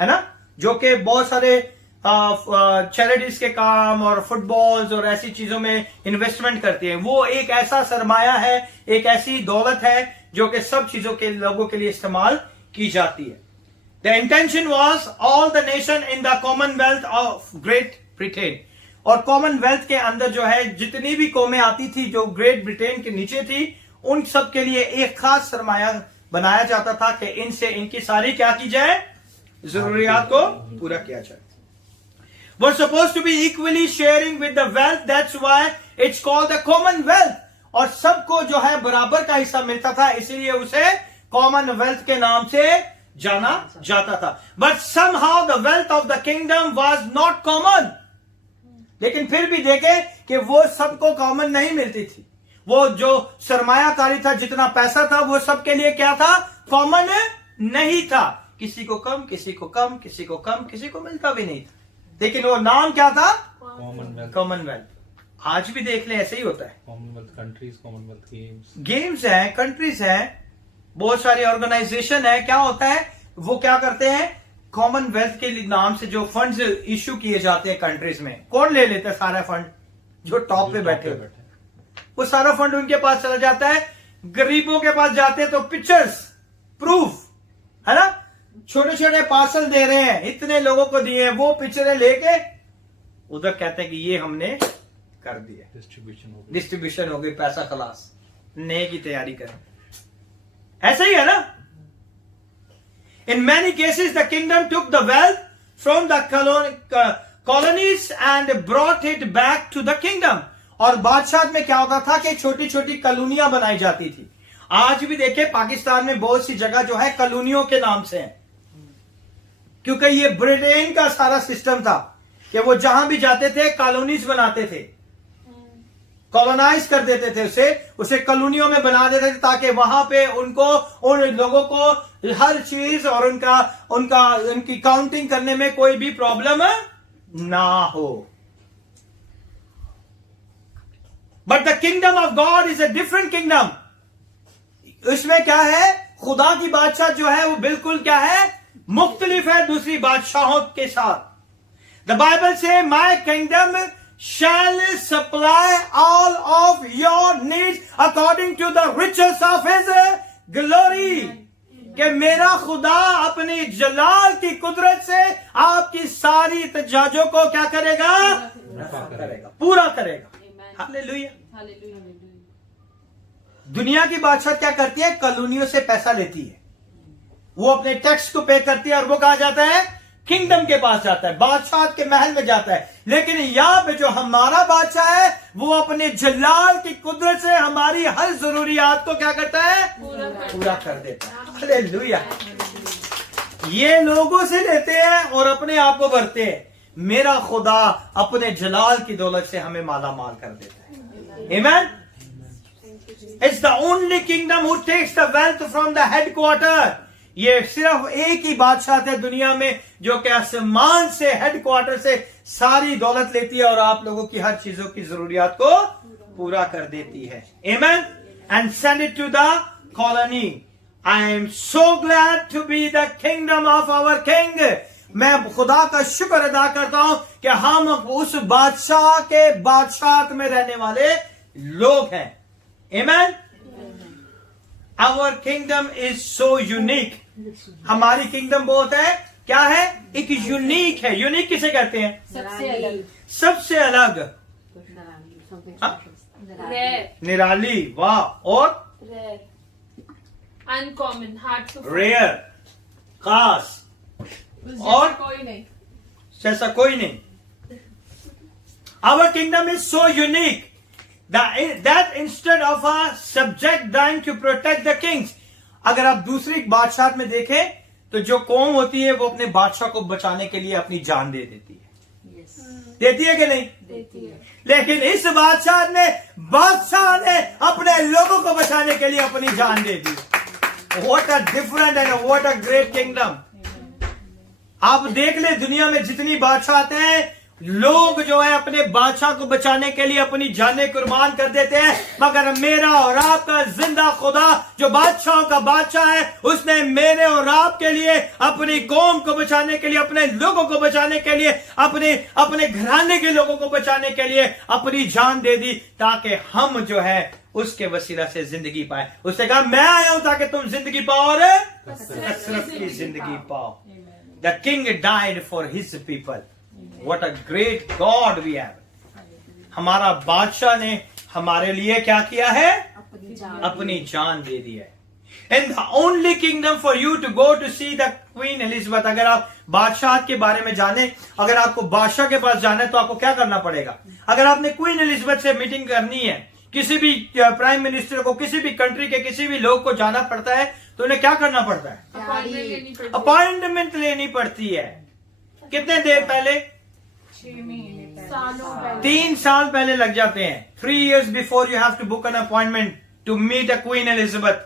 है ना, जो कि बहुत सारे चैरिटीज के काम और फुटबॉल्स और ऐसी चीजों में इन्वेस्टमेंट करती है। वो एक ऐसा सरमाया है, एक ऐसी दौलत है जो कि सब चीजों के लोगों के लिए इस्तेमाल की जाती है। The intention was all the nation in the Commonwealth of great Britain. और कॉमनवेल्थ के अंदर जो है जितनी भी कौमें आती थी जो ग्रेट ब्रिटेन के नीचे थी, उन सब के लिए एक खास सरमाया बनाया जाता था कि इनसे इनकी सारी क्या की जाए, जरूरियात को पूरा किया जाए। We're supposed to be equally sharing with the wealth, that's why it's called the Commonwealth। और सबको जो है बराबर का हिस्सा मिलता था, इसीलिए उसे कॉमनवेल्थ के नाम से जाना जाता था। But somehow the wealth of the kingdom was not common। लेकिन फिर भी देखे कि वो सबको कॉमन नहीं मिलती थी। वो जो सरमायाकारी था, जितना पैसा था, वो सबके लिए क्या था, कॉमन नहीं था। किसी को कम, किसी को कम, किसी को कम, किसी को मिलता भी नहीं था। लेकिन वो नाम क्या था, कॉमनवेल्थ। आज भी देख ले ऐसे ही होता है। कॉमनवेल्थ कंट्रीज, कॉमनवेल्थ गेम्स है, कंट्रीज है, बहुत सारी ऑर्गेनाइजेशन है। क्या होता है, वो क्या करते हैं, कॉमनवेल्थ के नाम से जो फंड्स इश्यू किए जाते हैं कंट्रीज में, कौन ले लेता है सारा फंड, जो टॉप पे बैठे हुए, वो सारा फंड उनके पास चला जाता है। गरीबों के पास जाते हैं तो पिक्चर्स, प्रूफ, है ना, छोटे छोटे पार्सल दे रहे हैं, इतने लोगों को दिए हैं, वो पिक्चरें लेके उधर कहते हैं कि ये हमने कर दिया, डिस्ट्रीब्यूशन हो गई, पैसा खलास, नए की तैयारी करें। ऐसा ही है ना। In many cases the kingdom took the wealth from the colonies and brought it back to the kingdom। और बादशाह में क्या होता था कि छोटी छोटी कॉलोनियां बनाई जाती थी। आज भी देखे पाकिस्तान में बहुत सी जगह जो है कॉलोनियों के नाम से है, क्योंकि ये ब्रिटेन का सारा सिस्टम था कि वो जहां भी जाते थे कॉलोनीज बनाते थे, कॉलोनाइज कर देते थे, उसे कॉलोनियों में बना देते थे ताकि वहां पे उनको, उन लोगों को हर चीज और उनकी काउंटिंग करने में कोई भी प्रॉब्लम ना हो। But the kingdom of God is a different kingdom. उसमें क्या है, खुदा की बादशाह जो है वो बिल्कुल क्या है, मुख्तलिफ है दूसरी बादशाहों के साथ। द बाइबल से माई kingdom shall supply all of your needs according to the riches of his glory। कि मेरा खुदा अपनी जलाल की कुदरत से आपकी सारी इत्तेजाजों को क्या करेगा, पूरा करेगा। हालेलुया। दुनिया की बादशाह क्या करती है, कॉलोनियों से पैसा लेती है, वो अपने टैक्स को पे करती है और वो कहा जाता है किंगडम के पास जाता है, बादशाह के महल में जाता है। लेकिन यहां पे जो हमारा बादशाह है वो अपने जलाल की कुदरत से हमारी हर जरूरियात को क्या करता है, पूरा कर देता है। हालेलुया। ये लोगों से लेते हैं और अपने आप को भरते हैं, मेरा खुदा अपने जलाल की दौलत से हमें माला माल कर देता है। आमीन। It's the only kingdom who takes the wealth from the headquarter. ये सिर्फ एक ही बादशाह है दुनिया में जो कि आसमान से हेडक्वार्टर से सारी दौलत लेती है और आप लोगों की हर चीजों की जरूरियात को पूरा कर देती है। आमीन। And send it to the colony. I am so glad to be the kingdom of our king. मैं खुदा का शुक्र अदा करता हूं कि हम उस बादशाह के बादशाह में रहने वाले लोग हैं। आमीन। Our kingdom is so unique. हमारी किंगडम बहुत है, क्या है, एक यूनिक है। यूनिक किसे कहते हैं, सबसे अलग, सबसे अलग, रेयर, निराली, वाह, और rare, uncommon, hard to rare, खास, और कोई नहीं। जैसा कोई नहीं। Our kingdom is so unique that instead of a subject dying to protect the kings, अगर आप दूसरी बादशाह में देखें तो जो कौम होती है वो अपने बादशाह को बचाने के लिए अपनी जान दे देती है। देती है कि नहीं, देती है। लेकिन इस बादशाह ने अपने लोगों को बचाने के लिए अपनी जान दे दी। What a different and what a great kingdom. आप देख ले दुनिया में जितनी बादशाह आते हैं, लोग जो है अपने बादशाह को बचाने के लिए अपनी जानें कुर्बान कर देते हैं, मगर मेरा और आपका जिंदा खुदा जो बादशाहों का बादशाह है, उसने मेरे और आपके लिए अपनी कौम को बचाने के लिए, अपने लोगों को बचाने के लिए, अपने घराने के लोगों को बचाने के लिए अपनी जान दे दी, ताकि हम जो है उसके वसीला से जिंदगी पाए। उसने कहा मैं आया हूं ताकि तुम जिंदगी पाओ और कसरत की जिंदगी पाओ। The king died for his people. What a great God we have। हमारा बादशाह ने हमारे लिए क्या किया है, अपनी जान दे दी है। And the only kingdom for you to go to see the Queen Elizabeth। अगर आप बादशाह के बारे में जाने, अगर आपको बादशाह के पास जाना है तो आपको क्या करना पड़ेगा। अगर आपने क्वीन एलिजाबेथ से मीटिंग करनी है, किसी भी प्राइम मिनिस्टर को, किसी भी कंट्री के किसी भी लोग को जाना पड़ता है तो उन्हें क्या करना पड़ता है, अपॉइंटमेंट लेनी पड़ती है। कितने देर पहले, 6 महीने पहले, सालों पहले, 3 साल पहले लग जाते हैं। 3 years before you have to book an appointment to meet a Queen Elizabeth।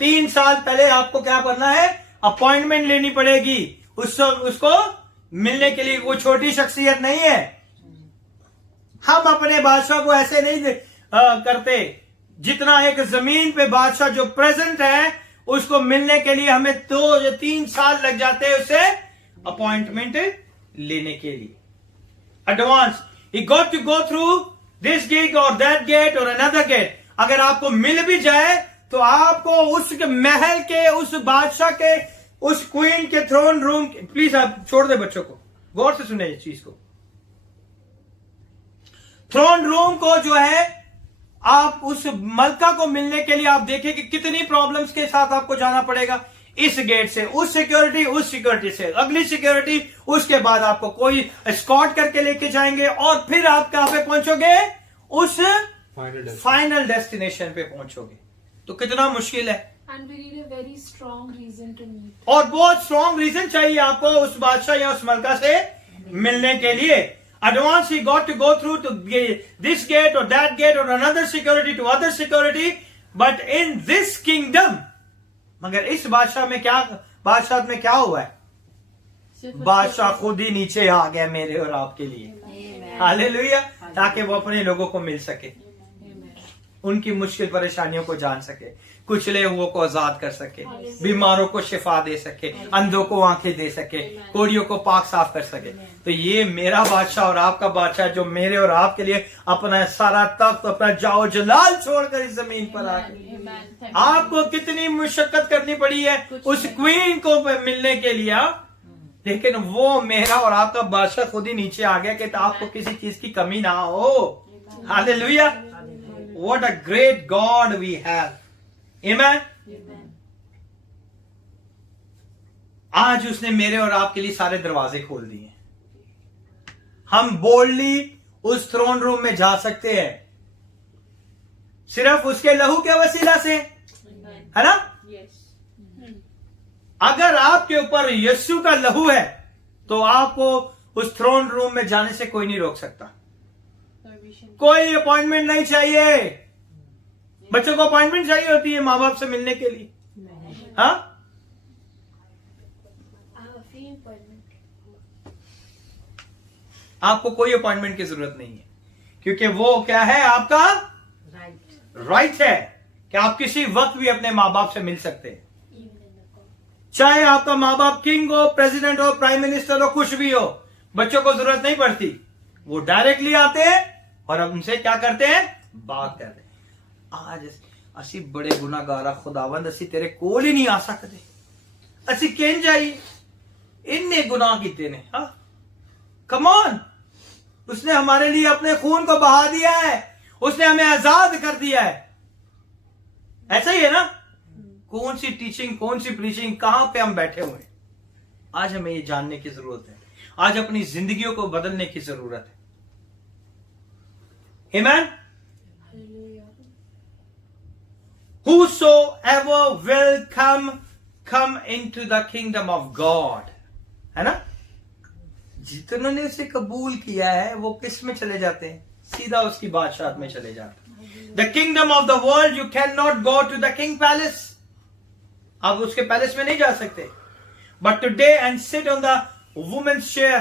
3 साल पहले आपको क्या करना है, अपॉइंटमेंट लेनी पड़ेगी उसको मिलने के लिए। वो छोटी शख्सियत नहीं है। हम अपने बादशाह को ऐसे नहीं करते। जितना एक जमीन पे बादशाह जो प्रेजेंट है उसको मिलने के लिए हमें 2 या 3 साल लग जाते हैं उसे अपॉइंटमेंट लेने के लिए। एडवांस ही got to go through this gate और दैट गेट और अनदर गेट। अगर आपको मिल भी जाए तो आपको उस महल के, उस बादशाह के, उस क्वीन के थ्रोन रूम, प्लीज आप छोड़ दे बच्चों को, गौर से सुने इस चीज को। थ्रोन रूम को जो है, आप उस मलका को मिलने के लिए आप देखें कि कितनी प्रॉब्लम्स के साथ आपको जाना पड़ेगा। इस गेट से उस सिक्योरिटी, उस सिक्योरिटी से अगली सिक्योरिटी, उसके बाद आपको कोई एस्कॉर्ट करके लेके जाएंगे और फिर आप कहां पे पहुंचोगे, उस फाइनल डेस्टिनेशन पे पहुंचोगे। तो कितना मुश्किल है। And we need a very strong reason to meet। और बहुत स्ट्रॉन्ग रीजन चाहिए आपको उस बादशाह या उस मलका से मिलने के लिए। एडवांस ही got to go through to this gate और दैट गेट और another security to other security, but in this kingdom, मगर इस बादशाह में क्या हुआ है, बादशाह खुद ही नीचे आ गया मेरे और आपके लिए। हालेलुया। ताकि वो अपने लोगों को मिल सके, उनकी मुश्किल परेशानियों को जान सके, कुचले हुओं को आजाद कर सके, बीमारों को शिफा दे सके, अंधों को आंखें दे सके, कोड़ियों को पाक साफ कर सके। तो ये मेरा बादशाह और आपका बादशाह जो मेरे और आपके लिए अपना सारा तख्त, अपना जाओ जलाल छोड़कर इस जमीन पर आ गए। आपको कितनी मुशक्कत करनी पड़ी है उस क्वीन को मिलने के लिए, लेकिन वो मेरा और आपका बादशाह खुद ही नीचे आ गया कि आपको किसी चीज की कमी ना हो। Hallelujah, what a great God we have. Amen. आज उसने मेरे और आपके लिए सारे दरवाजे खोल दिए। हम बोल्डली उस थ्रोन रूम में जा सकते हैं सिर्फ उसके लहू के वसीला से, है ना। अगर आपके ऊपर यीशु का लहू है तो आपको उस थ्रोन रूम में जाने से कोई नहीं रोक सकता। कोई अपॉइंटमेंट नहीं चाहिए। बच्चों को अपॉइंटमेंट चाहिए होती है माँ बाप से मिलने के लिए, हाँ। आपको कोई अपॉइंटमेंट की जरूरत नहीं है, क्योंकि वो क्या है, आपका राइट है कि आप किसी वक्त भी अपने माँ बाप से मिल सकते हैं। चाहे आपका माँ बाप किंग हो, प्रेसिडेंट हो, प्राइम मिनिस्टर हो, कुछ भी हो, बच्चों को जरूरत नहीं पड़ती। वो डायरेक्टली आते हैं और हम उनसे क्या करते हैं, बात करते हैं। आज असी बड़े गुनाहगार खुदावंद, असी तेरे कोल ही नहीं आ सकते। असी कहन जाइए इन्ने गुनाह किते ने, हाँ। कम ऑन, उसने हमारे लिए अपने खून को बहा दिया है, उसने हमें आजाद कर दिया है। ऐसा ही है ना। कौन सी टीचिंग, कौन सी प्रीचिंग, कहां पे हम बैठे हुए हैं। आज हमें ये जानने की जरूरत है। आज अपनी जिंदगियों को बदलने की जरूरत है। आमेन। Whosoever will come into the kingdom of God, है ना। जितनों ने उसे कबूल किया है वो किस में चले जाते हैं, सीधा उसकी बादशाहत में चले जाते हैं। The kingdom of the world, you cannot go to the king palace. आप उसके पैलेस में नहीं जा सकते। But today and sit on the woman's chair,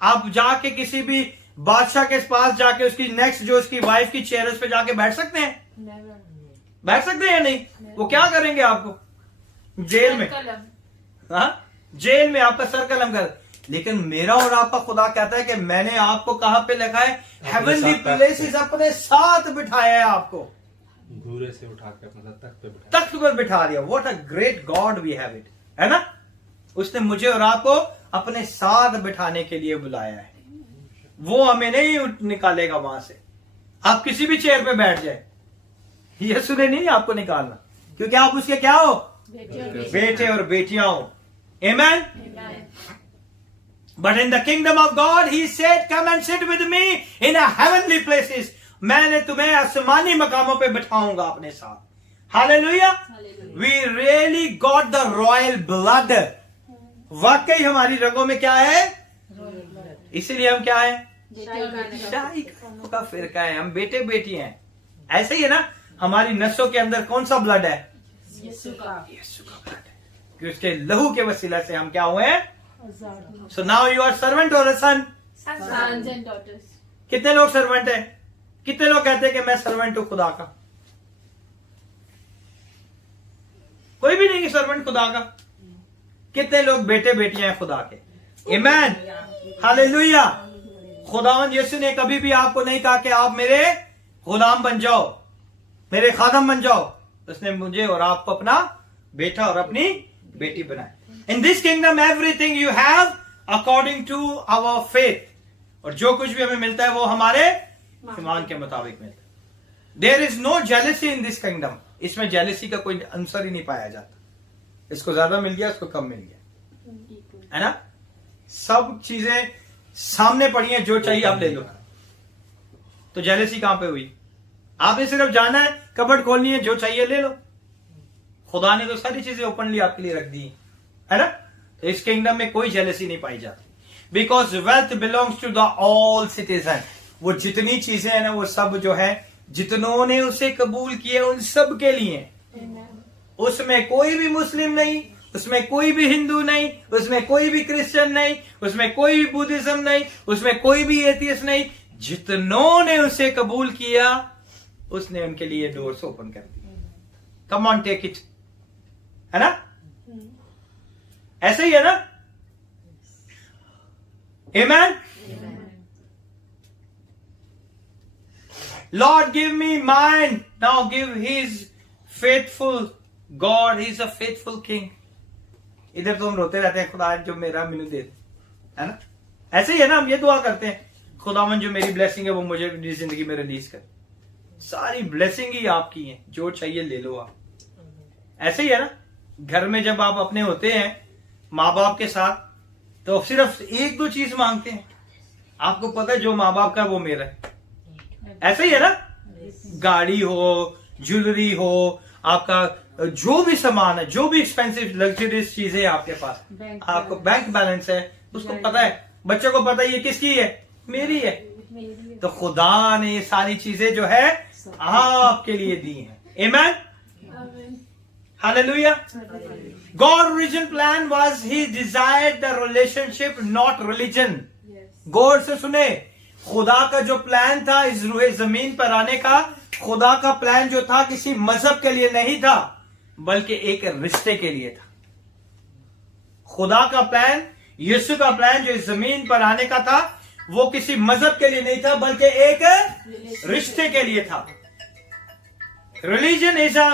आप जाके किसी भी बादशाह के पास जाके उसकी नेक्स्ट जो उसकी वाइफ की चेयर उस पे जाके बैठ सकते हैं? बैठ सकते हैं या नहीं? वो क्या करेंगे आपको? जेल में, हाँ, जेल में आपका सर कलम कर। लेकिन मेरा और आपका खुदा कहता है कि मैंने आपको कहां पे लिखा है, हेवनली प्लेसेस, अपने साथ बिठाया है आपको, घूरे से उठा के अपना तख्त पर बिठा दिया। What a great God we have it, है ना। उसने मुझे और आपको अपने साथ बिठाने के लिए बुलाया है। वो हमें नहीं निकालेगा वहां से। आप किसी भी चेयर पे बैठ जाए, यीशु ने नहीं आपको निकालना, क्योंकि आप उसके क्या हो, बेटे और बेटियां हो। आमेन। But in the kingdom of God, he said, come and sit with me in a heavenly places. मैंने तुम्हें आसमानी मकामों पे बिठाऊंगा अपने साथ। Hallelujah. We really got the royal blood. वाकई हमारी रगों में क्या है, इसीलिए हम क्या है, शाही का फिरका है। हम बेटे बेटी हैं। ऐसे ही है ना। हमारी नसों के अंदर कौन सा ब्लड है, यीशु का ब्लड है, कि उसके लहू के वसीला से हम क्या हुए हैं। So now you are servant or a son? Sons and daughters. कितने लोग सर्वेंट हैं? कितने लोग कहते हैं कि मैं सर्वेंट हूं खुदा का? कोई भी नहीं सर्वेंट खुदा का। कितने लोग बेटे बेटियां हैं खुदा के? आमेन, हालेलुया। खुदावंद यीशु ने कभी भी आपको नहीं कहा कि आप मेरे गुलाम बन जाओ, मेरे खादम बन जाओ। उसने मुझे और आपको अपना बेटा और अपनी बेटी बनाया। In this kingdom everything you have according to our faith. और जो कुछ भी हमें मिलता है वो हमारे ईमान के मुताबिक मिलता है। There is no jealousy in this kingdom. इसमें जेलसी का कोई आंसर ही नहीं पाया जाता। इसको ज्यादा मिल गया, इसको कम मिल गया, है ना। सब चीजें सामने पड़ी हैं, जो चाहिए आप ले लो। तो जेलसी कहां पे हुई? आपने सिर्फ जाना है, कबर्ड खोलनी है, जो चाहिए ले लो। खुदा ने तो सारी चीजें ओपनली आपके लिए रख दी, है ना। तो इस किंगडम में कोई जेलसी नहीं पाई जाती। Because wealth belongs to the all citizen. वो जितनी चीजें हैं ना, वो सब जो है, जितनों ने उसे कबूल किए उन सब के लिए। उसमें कोई भी मुस्लिम नहीं, उसमें कोई भी हिंदू नहीं, उसमें कोई भी क्रिश्चियन नहीं, उसमें कोई भी बुद्धिज्म नहीं, उसमें कोई भी एथियस्ट नहीं। जितनों ने उसे कबूल किया उसने उनके लिए डोर्स ओपन कर दिए। कम ऑन टेक इट, है ना? ऐसे ही है ना? आमेन। Lord, give me mine. Now give his faithful God. He's a faithful king. इधर तो हम रोते रहते हैं, खुदा जो मेरा मैनू दे, है ना? ऐसे ही है ना, हम ये दुआ करते हैं, खुदावन जो मेरी ब्लेसिंग है वो मुझे मेरी जिंदगी में रिलीज कर। सारी ब्लेसिंग ही आपकी है, जो चाहिए ले लो आप। ऐसे ही है ना, घर में जब आप अपने होते हैं माँ बाप के साथ, तो सिर्फ एक दो चीज मांगते हैं, आपको पता है जो माँ बाप का वो मेरा है। ऐसे ही है ना, गाड़ी हो, ज्वेलरी हो, आपका जो भी सामान है, जो भी एक्सपेंसिव लग्जरियस चीजें आपके पास, आपको बैंक बैलेंस है, उसको पता है, बच्चों को पता है ये किसकी है, मेरी है। तो खुदा ने ये सारी चीजें जो है आपके लिए दी हैं। आमेन, hallelujah. God's original plan was he desired the relationship, not religion. गौर से सुने, खुदा का जो प्लान था इस रूहे जमीन पर आने का, खुदा का प्लान जो था किसी मजहब के लिए नहीं था, बल्कि एक रिश्ते के लिए था। खुदा का प्लान, यीशु का प्लान जो इस जमीन पर आने का था, वो किसी मजहब के लिए नहीं था, बल्कि एक रिश्ते के लिए था। Religion is a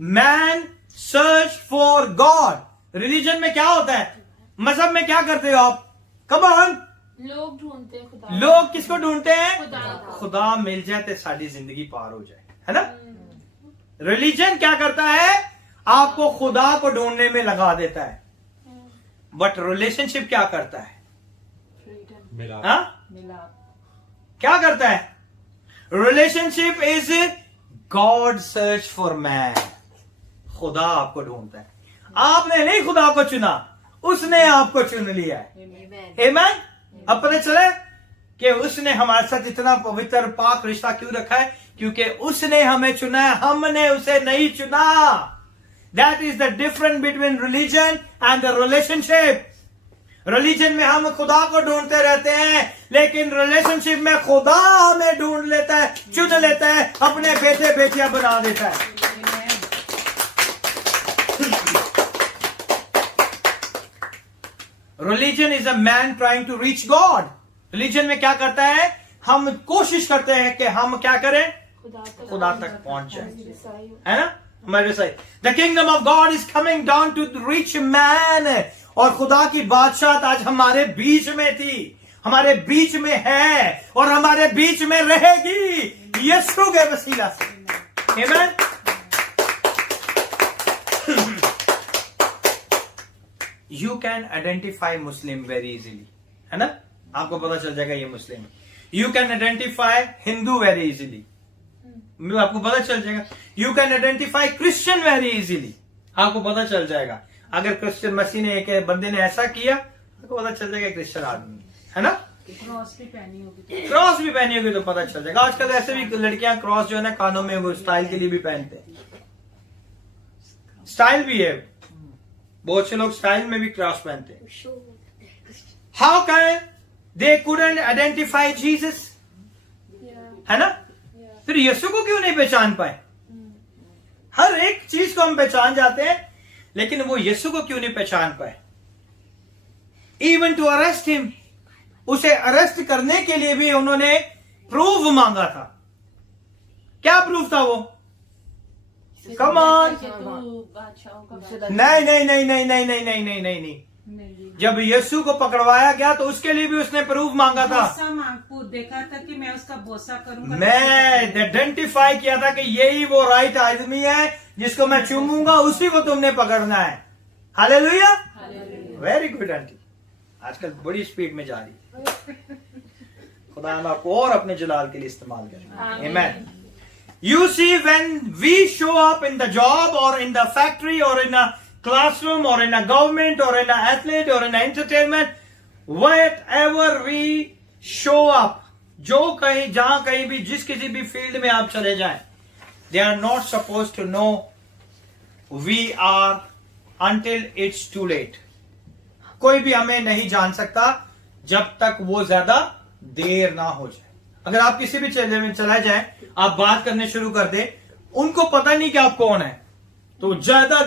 man search for God. Religion में क्या होता है? मजहब में क्या करते हो आप? कम ऑन, लोग ढूंढते हैं खुदा। लोग किसको ढूंढते हैं? खुदा को। खुदा मिल जाए तो सारी जिंदगी पार हो जाए, है ना? रिलीजन क्या करता है? आपको खुदा को ढूंढने में लगा देता है। बट रिलेशनशिप क्या करता है? मिला हाँ, क्या करता है? Relationship is God search for man. खुदा आपको ढूंढता है, आपने नहीं खुदा को चुना, उसने आपको चुन लिया है। आमेन। अब पता चले कि उसने हमारे साथ इतना पवित्र पाक रिश्ता क्यों रखा है? क्योंकि उसने हमें चुना है, हमने उसे नहीं चुना। That is the difference between religion and the relationship. Religion में हम खुदा को ढूंढते रहते हैं, लेकिन रिलेशनशिप में खुदा हमें ढूंढ लेता है, चुन लेता है, अपने बेटे बेटियां बना देता है। Religion is a man trying to reach God. Religion में क्या करता है? हम कोशिश करते हैं कि हम क्या करें? खुदा तक पहुंच जाए, है ना? हमारे सही। The kingdom of God is coming down to reach man. और खुदा की बादशाहत आज हमारे बीच में थी, हमारे बीच में है और हमारे बीच में रहेगी यीशु के वसीला से। आमीन। You can identify Muslim very easily, है ना? आपको पता चल जाएगा ये मुस्लिम है। You can identify Hindu very easily, आपको पता चल जाएगा। You can identify Christian very easily, आपको पता चल जाएगा। अगर क्रिश्चियन मसीह ने एक बंदे ने ऐसा किया, आपको पता चल जाएगा क्रिश्चियन आदमी, है ना? क्रॉस भी पहनी होगी, क्रॉस भी पहनी होगी तो पता चल जाएगा। आजकल ऐसे भी लड़कियां क्रॉस जो है ना कानों में, वो स्टाइल के लिए भी पहनते हैं, स्टाइल भी है। बहुत से लोग स्टाइल में भी क्रॉस पहनते हैं। How can they couldn't identify Jesus, है ना? फिर यीशु को क्यों नहीं पहचान पाए? हर एक चीज को हम पहचान जाते हैं, लेकिन वो यीशु को क्यों नहीं पहचान पाए? इवन टू अरेस्ट हिम, उसे अरेस्ट करने के लिए भी उन्होंने प्रूफ मांगा था। क्या प्रूफ था वो? Come on. नहीं नहीं नहीं नहीं नहीं नहीं नहीं नहीं नहीं नहीं। जब यीशु को पकड़वाया गया तो उसके लिए भी उसने प्रूफ मांगा था। देखा था कि मैं उसका बोसा करूंगा। मैं आइडेंटिफाई किया था कि यही वो राइट आदमी है जिसको मैं चूमूंगा, उसी को तुमने पकड़ना है। हालेलुया, वेरी गुड आंटी, आजकल बड़ी स्पीड में जा रही है। खुदा आपको और अपने जलाल के लिए इस्तेमाल करें। आमीन। You see, when we show up in the job or in the factory or in a classroom or in a government or in a athlete or in a entertainment, whatever we show up, जो कहीं जहां कहीं भी जिस किसी भी field में आप चले जाएं, they are not supposed to know we are until it's too late. कोई भी हमें नहीं जान सकता जब तक वो ज्यादा देर ना हो जाए। अगर आप किसी भी चले में चला जाए, आप बात करने शुरू कर दे, उनको पता नहीं कि आप कौन है, तो ज्यादा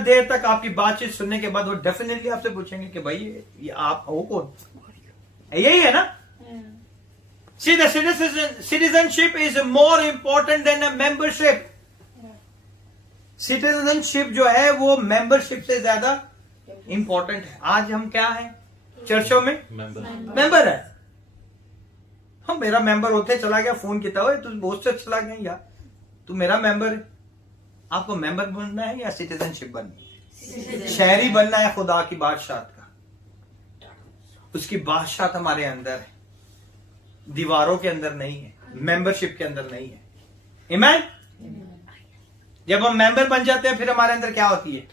देर तक आपकी बातचीत सुनने के बाद वो डेफिनेटली आपसे पूछेंगे कि भाई ये आप हो कौन, यही है ना। See, the citizenship is more important than a membership. Citizenship जो है वो membership से ज्यादा important है। आज हम क्या है चर्चों में मेंबर है। हम मेरा मेंबर होते चला गया, फोन किया हुआ तू बहुत से चला गया यार, तू मेरा मेंबर है। आपको मेंबर बनना है या सिटीजनशिप बननी है? शहरी बनना है खुदा की बादशाह का। उसकी बादशाह हमारे अंदर है, दीवारों के अंदर नहीं है, मेंबरशिप के अंदर नहीं है। आमीन। जब हम मेंबर बन जाते हैं फिर हमारे अंदर क्या होती है?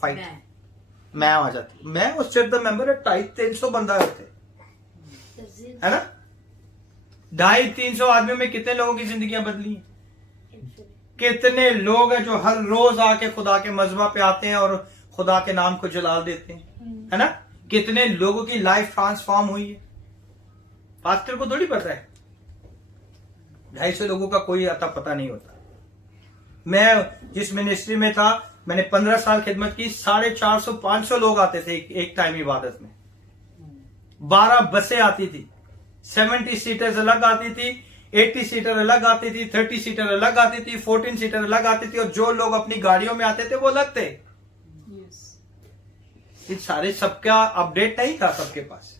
फाइट। मैं आ जाती। मैं उस चर्च का मेंबर है, 250-300 बंदा होते है ना। 250-300 आदमियों में कितने लोगों की जिंदगियां बदली हैं? कितने लोग हैं जो हर रोज आके खुदा के मजमा पे आते हैं और खुदा के नाम को जलाल देते हैं, है ना। कितने लोगों की लाइफ ट्रांसफॉर्म हुई है, पास्टर को थोड़ी पता है। 250 लोगों का कोई अता पता नहीं होता। मैं जिस मिनिस्ट्री में था, मैंने 15 साल खिदमत की, 450-500 लोग आते थे एक टाइम इबादत में। 12 बसें आती थी, 70 सीटर्स अलग आती थी, 80 सीटर अलग आती थी, 30 सीटर अलग आती थी, 14 सीटर अलग आती थी, और जो लोग अपनी गाड़ियों में आते थे वो अलग थे। ये सारे सबका अपडेट नहीं था सबके पास।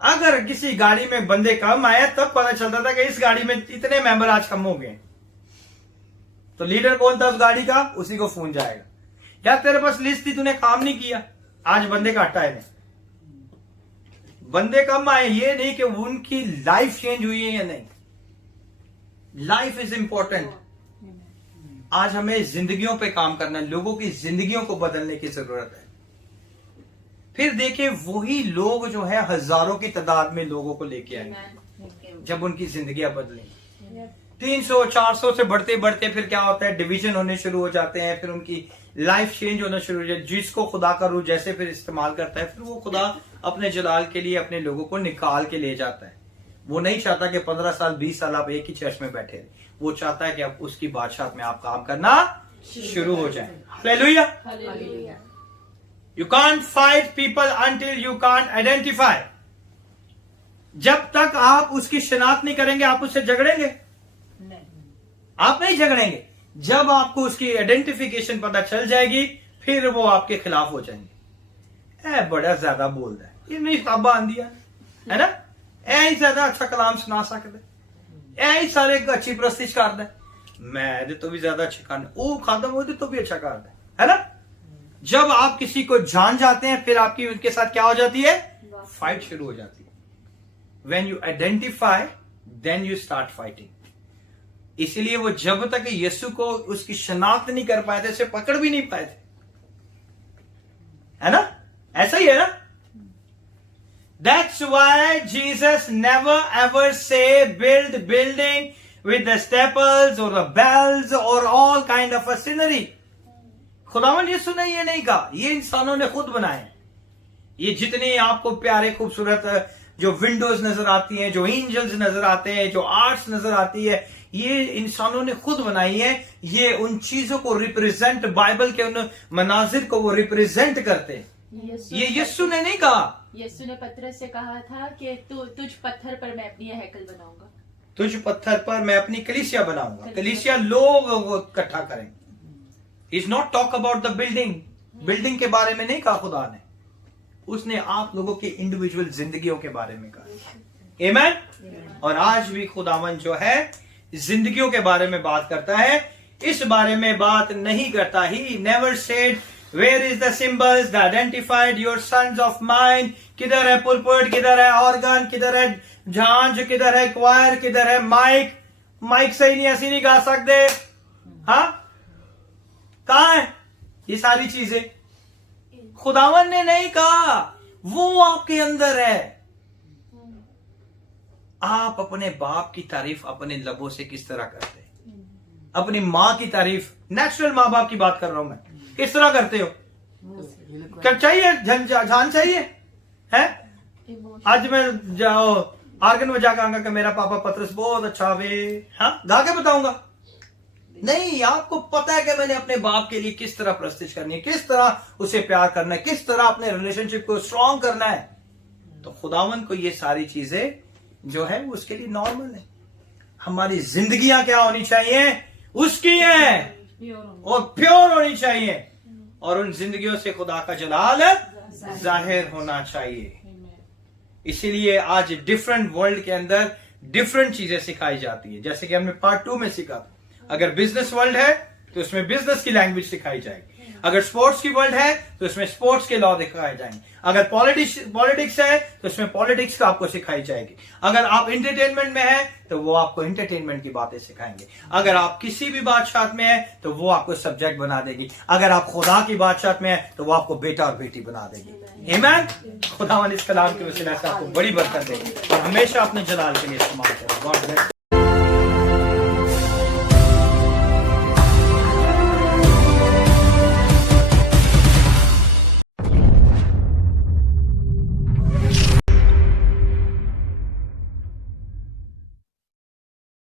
अगर किसी गाड़ी में बंदे कम आए तब पता चलता था कि इस गाड़ी में इतने मेंबर आज कम हो गए, तो लीडर कौन था उस गाड़ी का, उसी को फोन जाएगा, क्या तेरे पास लिस्ट थी, तूने काम नहीं किया, आज बंदे का हटा है। बंदे कम आए, ये नहीं कि उनकी लाइफ चेंज हुई है या नहीं। Life is important. आज हमें जिंदगियों पे काम करना है, लोगों की जिंदगियों को बदलने की जरूरत है। फिर देखिए वही लोग जो है हजारों की तादाद में लोगों को लेके आए जब उनकी जिंदगियां बदलें। 300-400 से बढ़ते बढ़ते फिर क्या होता है, डिवीजन होने शुरू हो जाते हैं, फिर उनकी लाइफ चेंज होना शुरू हो जाती है। जिसको खुदा का रूह जैसे फिर इस्तेमाल करता है, फिर वो खुदा अपने जलाल के लिए अपने लोगों को निकाल के ले जाता है। वो नहीं चाहता कि 15 साल 20 साल आप एक ही चर्च में बैठे रहे, वो चाहता है कि आप उसकी बादशाह में आप काम करना शुरू हो जाए। Hallelujah. You can't fight people until you can't identify. जब तक आप उसकी शिनाख्त नहीं करेंगे आप उससे झगड़ेंगे? आप नहीं झगड़ेंगे। जब आपको उसकी आइडेंटिफिकेशन पता चल जाएगी फिर वो आपके खिलाफ हो जाएंगे। बड़ा ज्यादा बोल रहा है, ये नहीं साबा आंदिया है ना, ऐ ज्यादा अच्छा कलाम सुना सकते, ऐ सारे अच्छी प्रस्तिश कर दे, मैं तो भी ज्यादा अच्छा करना, वो खादम हो तो भी अच्छा कर दे, है ना। जब आप किसी को जान जाते हैं फिर आपकी उनके साथ क्या हो जाती है, फाइट शुरू हो जाती है। When you identify, then you start fighting. इसीलिए वो जब तक यीशु को उसकी शनाख्त नहीं कर पाए थे, उसे पकड़ भी नहीं पाए थे, है ना। ऐसा ही है ना। That's why Jesus never ever say build building with the staples or the bells or all kind of a scenery. खुदावन यीशु ने ये नहीं कहा, ये इंसानों ने खुद बनाए। ये जितने आपको प्यारे खूबसूरत जो विंडोज नजर आती हैं, जो एंजल्स नजर आते हैं, जो आर्ट्स नजर आती है, ये इंसानों ने खुद बनाई है। ये उन चीजों को रिप्रेजेंट, बाइबल के उन मनाजिर को वो रिप्रेजेंट करते हैं। ये यीशु ने नहीं कहा। यीशु ने पतरस से कहा था कि तुझ पत्थर पर मैं अपनी हैकल बनाऊंगा, तुझ पत्थर पर मैं अपनी कलीसिया बनाऊंगा। कलीसिया लोग वो इकट्ठा करेंगे। Is not talk about the building, building के बारे में नहीं कहा खुदा ने, उसने आप लोगों की इंडिविजुअल जिंदगियों के बारे में कहा। आमीन। और आज भी खुदावन जो है जिंदगियों के बारे में बात करता है, इस बारे में बात नहीं करता। He never said where is the symbols the identified your sons of mine, किधर है पुलपिट, किधर है ऑर्गन, किधर है झांझ, किधर है क्वायर, किधर है माइक। माइक सही नहीं, ऐसी नहीं गा सकते। हाँ, कहां है ये सारी चीजें? खुदावन ने नहीं कहा, वो आपके अंदर है। आप अपने बाप की तारीफ अपने लबों से किस तरह करते हैं? अपनी माँ की तारीफ, नेचुरल माँ बाप की बात कर रहा हूं मैं, किस तरह करते हो? क्या चाहिए? जान चाहिए है? आज मैं जाओ आर्गन बजा के आऊंगा कि मेरा पापा पतरस बहुत अच्छा वे, हाँ गा के बताऊंगा? नहीं, आपको पता है कि मैंने अपने बाप के लिए किस तरह प्रस्तिश करनी है, किस तरह उसे प्यार करना है, किस तरह अपने रिलेशनशिप को स्ट्रॉन्ग करना है। तो खुदावन को ये सारी चीजें जो है वो उसके लिए नॉर्मल है। हमारी जिंदगियां क्या होनी चाहिए? उसकी हैं और प्योर होनी चाहिए, और उन जिंदगियों से खुदा का जलाल जाहिर होना चाहिए। इसीलिए आज डिफरेंट वर्ल्ड के अंदर डिफरेंट चीजें सिखाई जाती है। जैसे कि हमने पार्ट 2 में सीखा, अगर बिजनेस वर्ल्ड है तो उसमें बिजनेस की लैंग्वेज सिखाई जाएगी, अगर स्पोर्ट्स की वर्ल्ड है तो उसमें स्पोर्ट्स के लॉ दिखाए जाएंगे, अगर पॉलिटिक्स है तो उसमें पॉलिटिक्स का आपको सिखाई जाएगी, अगर आप एंटरटेनमेंट में है तो वो आपको एंटरटेनमेंट की बातें सिखाएंगे, अगर आप किसी भी बादशाह में है तो वो आपको सब्जेक्ट बना देगी, अगर आप खुदा की बादशाह में है तो वो आपको बेटा और बेटी बना देगी। आमीन। खुदावन इस कलाम के वसीले से आपको बड़ी बरकत दे और हमेशा अपने जलाल के लिए इस्तेमाल करें। God bless.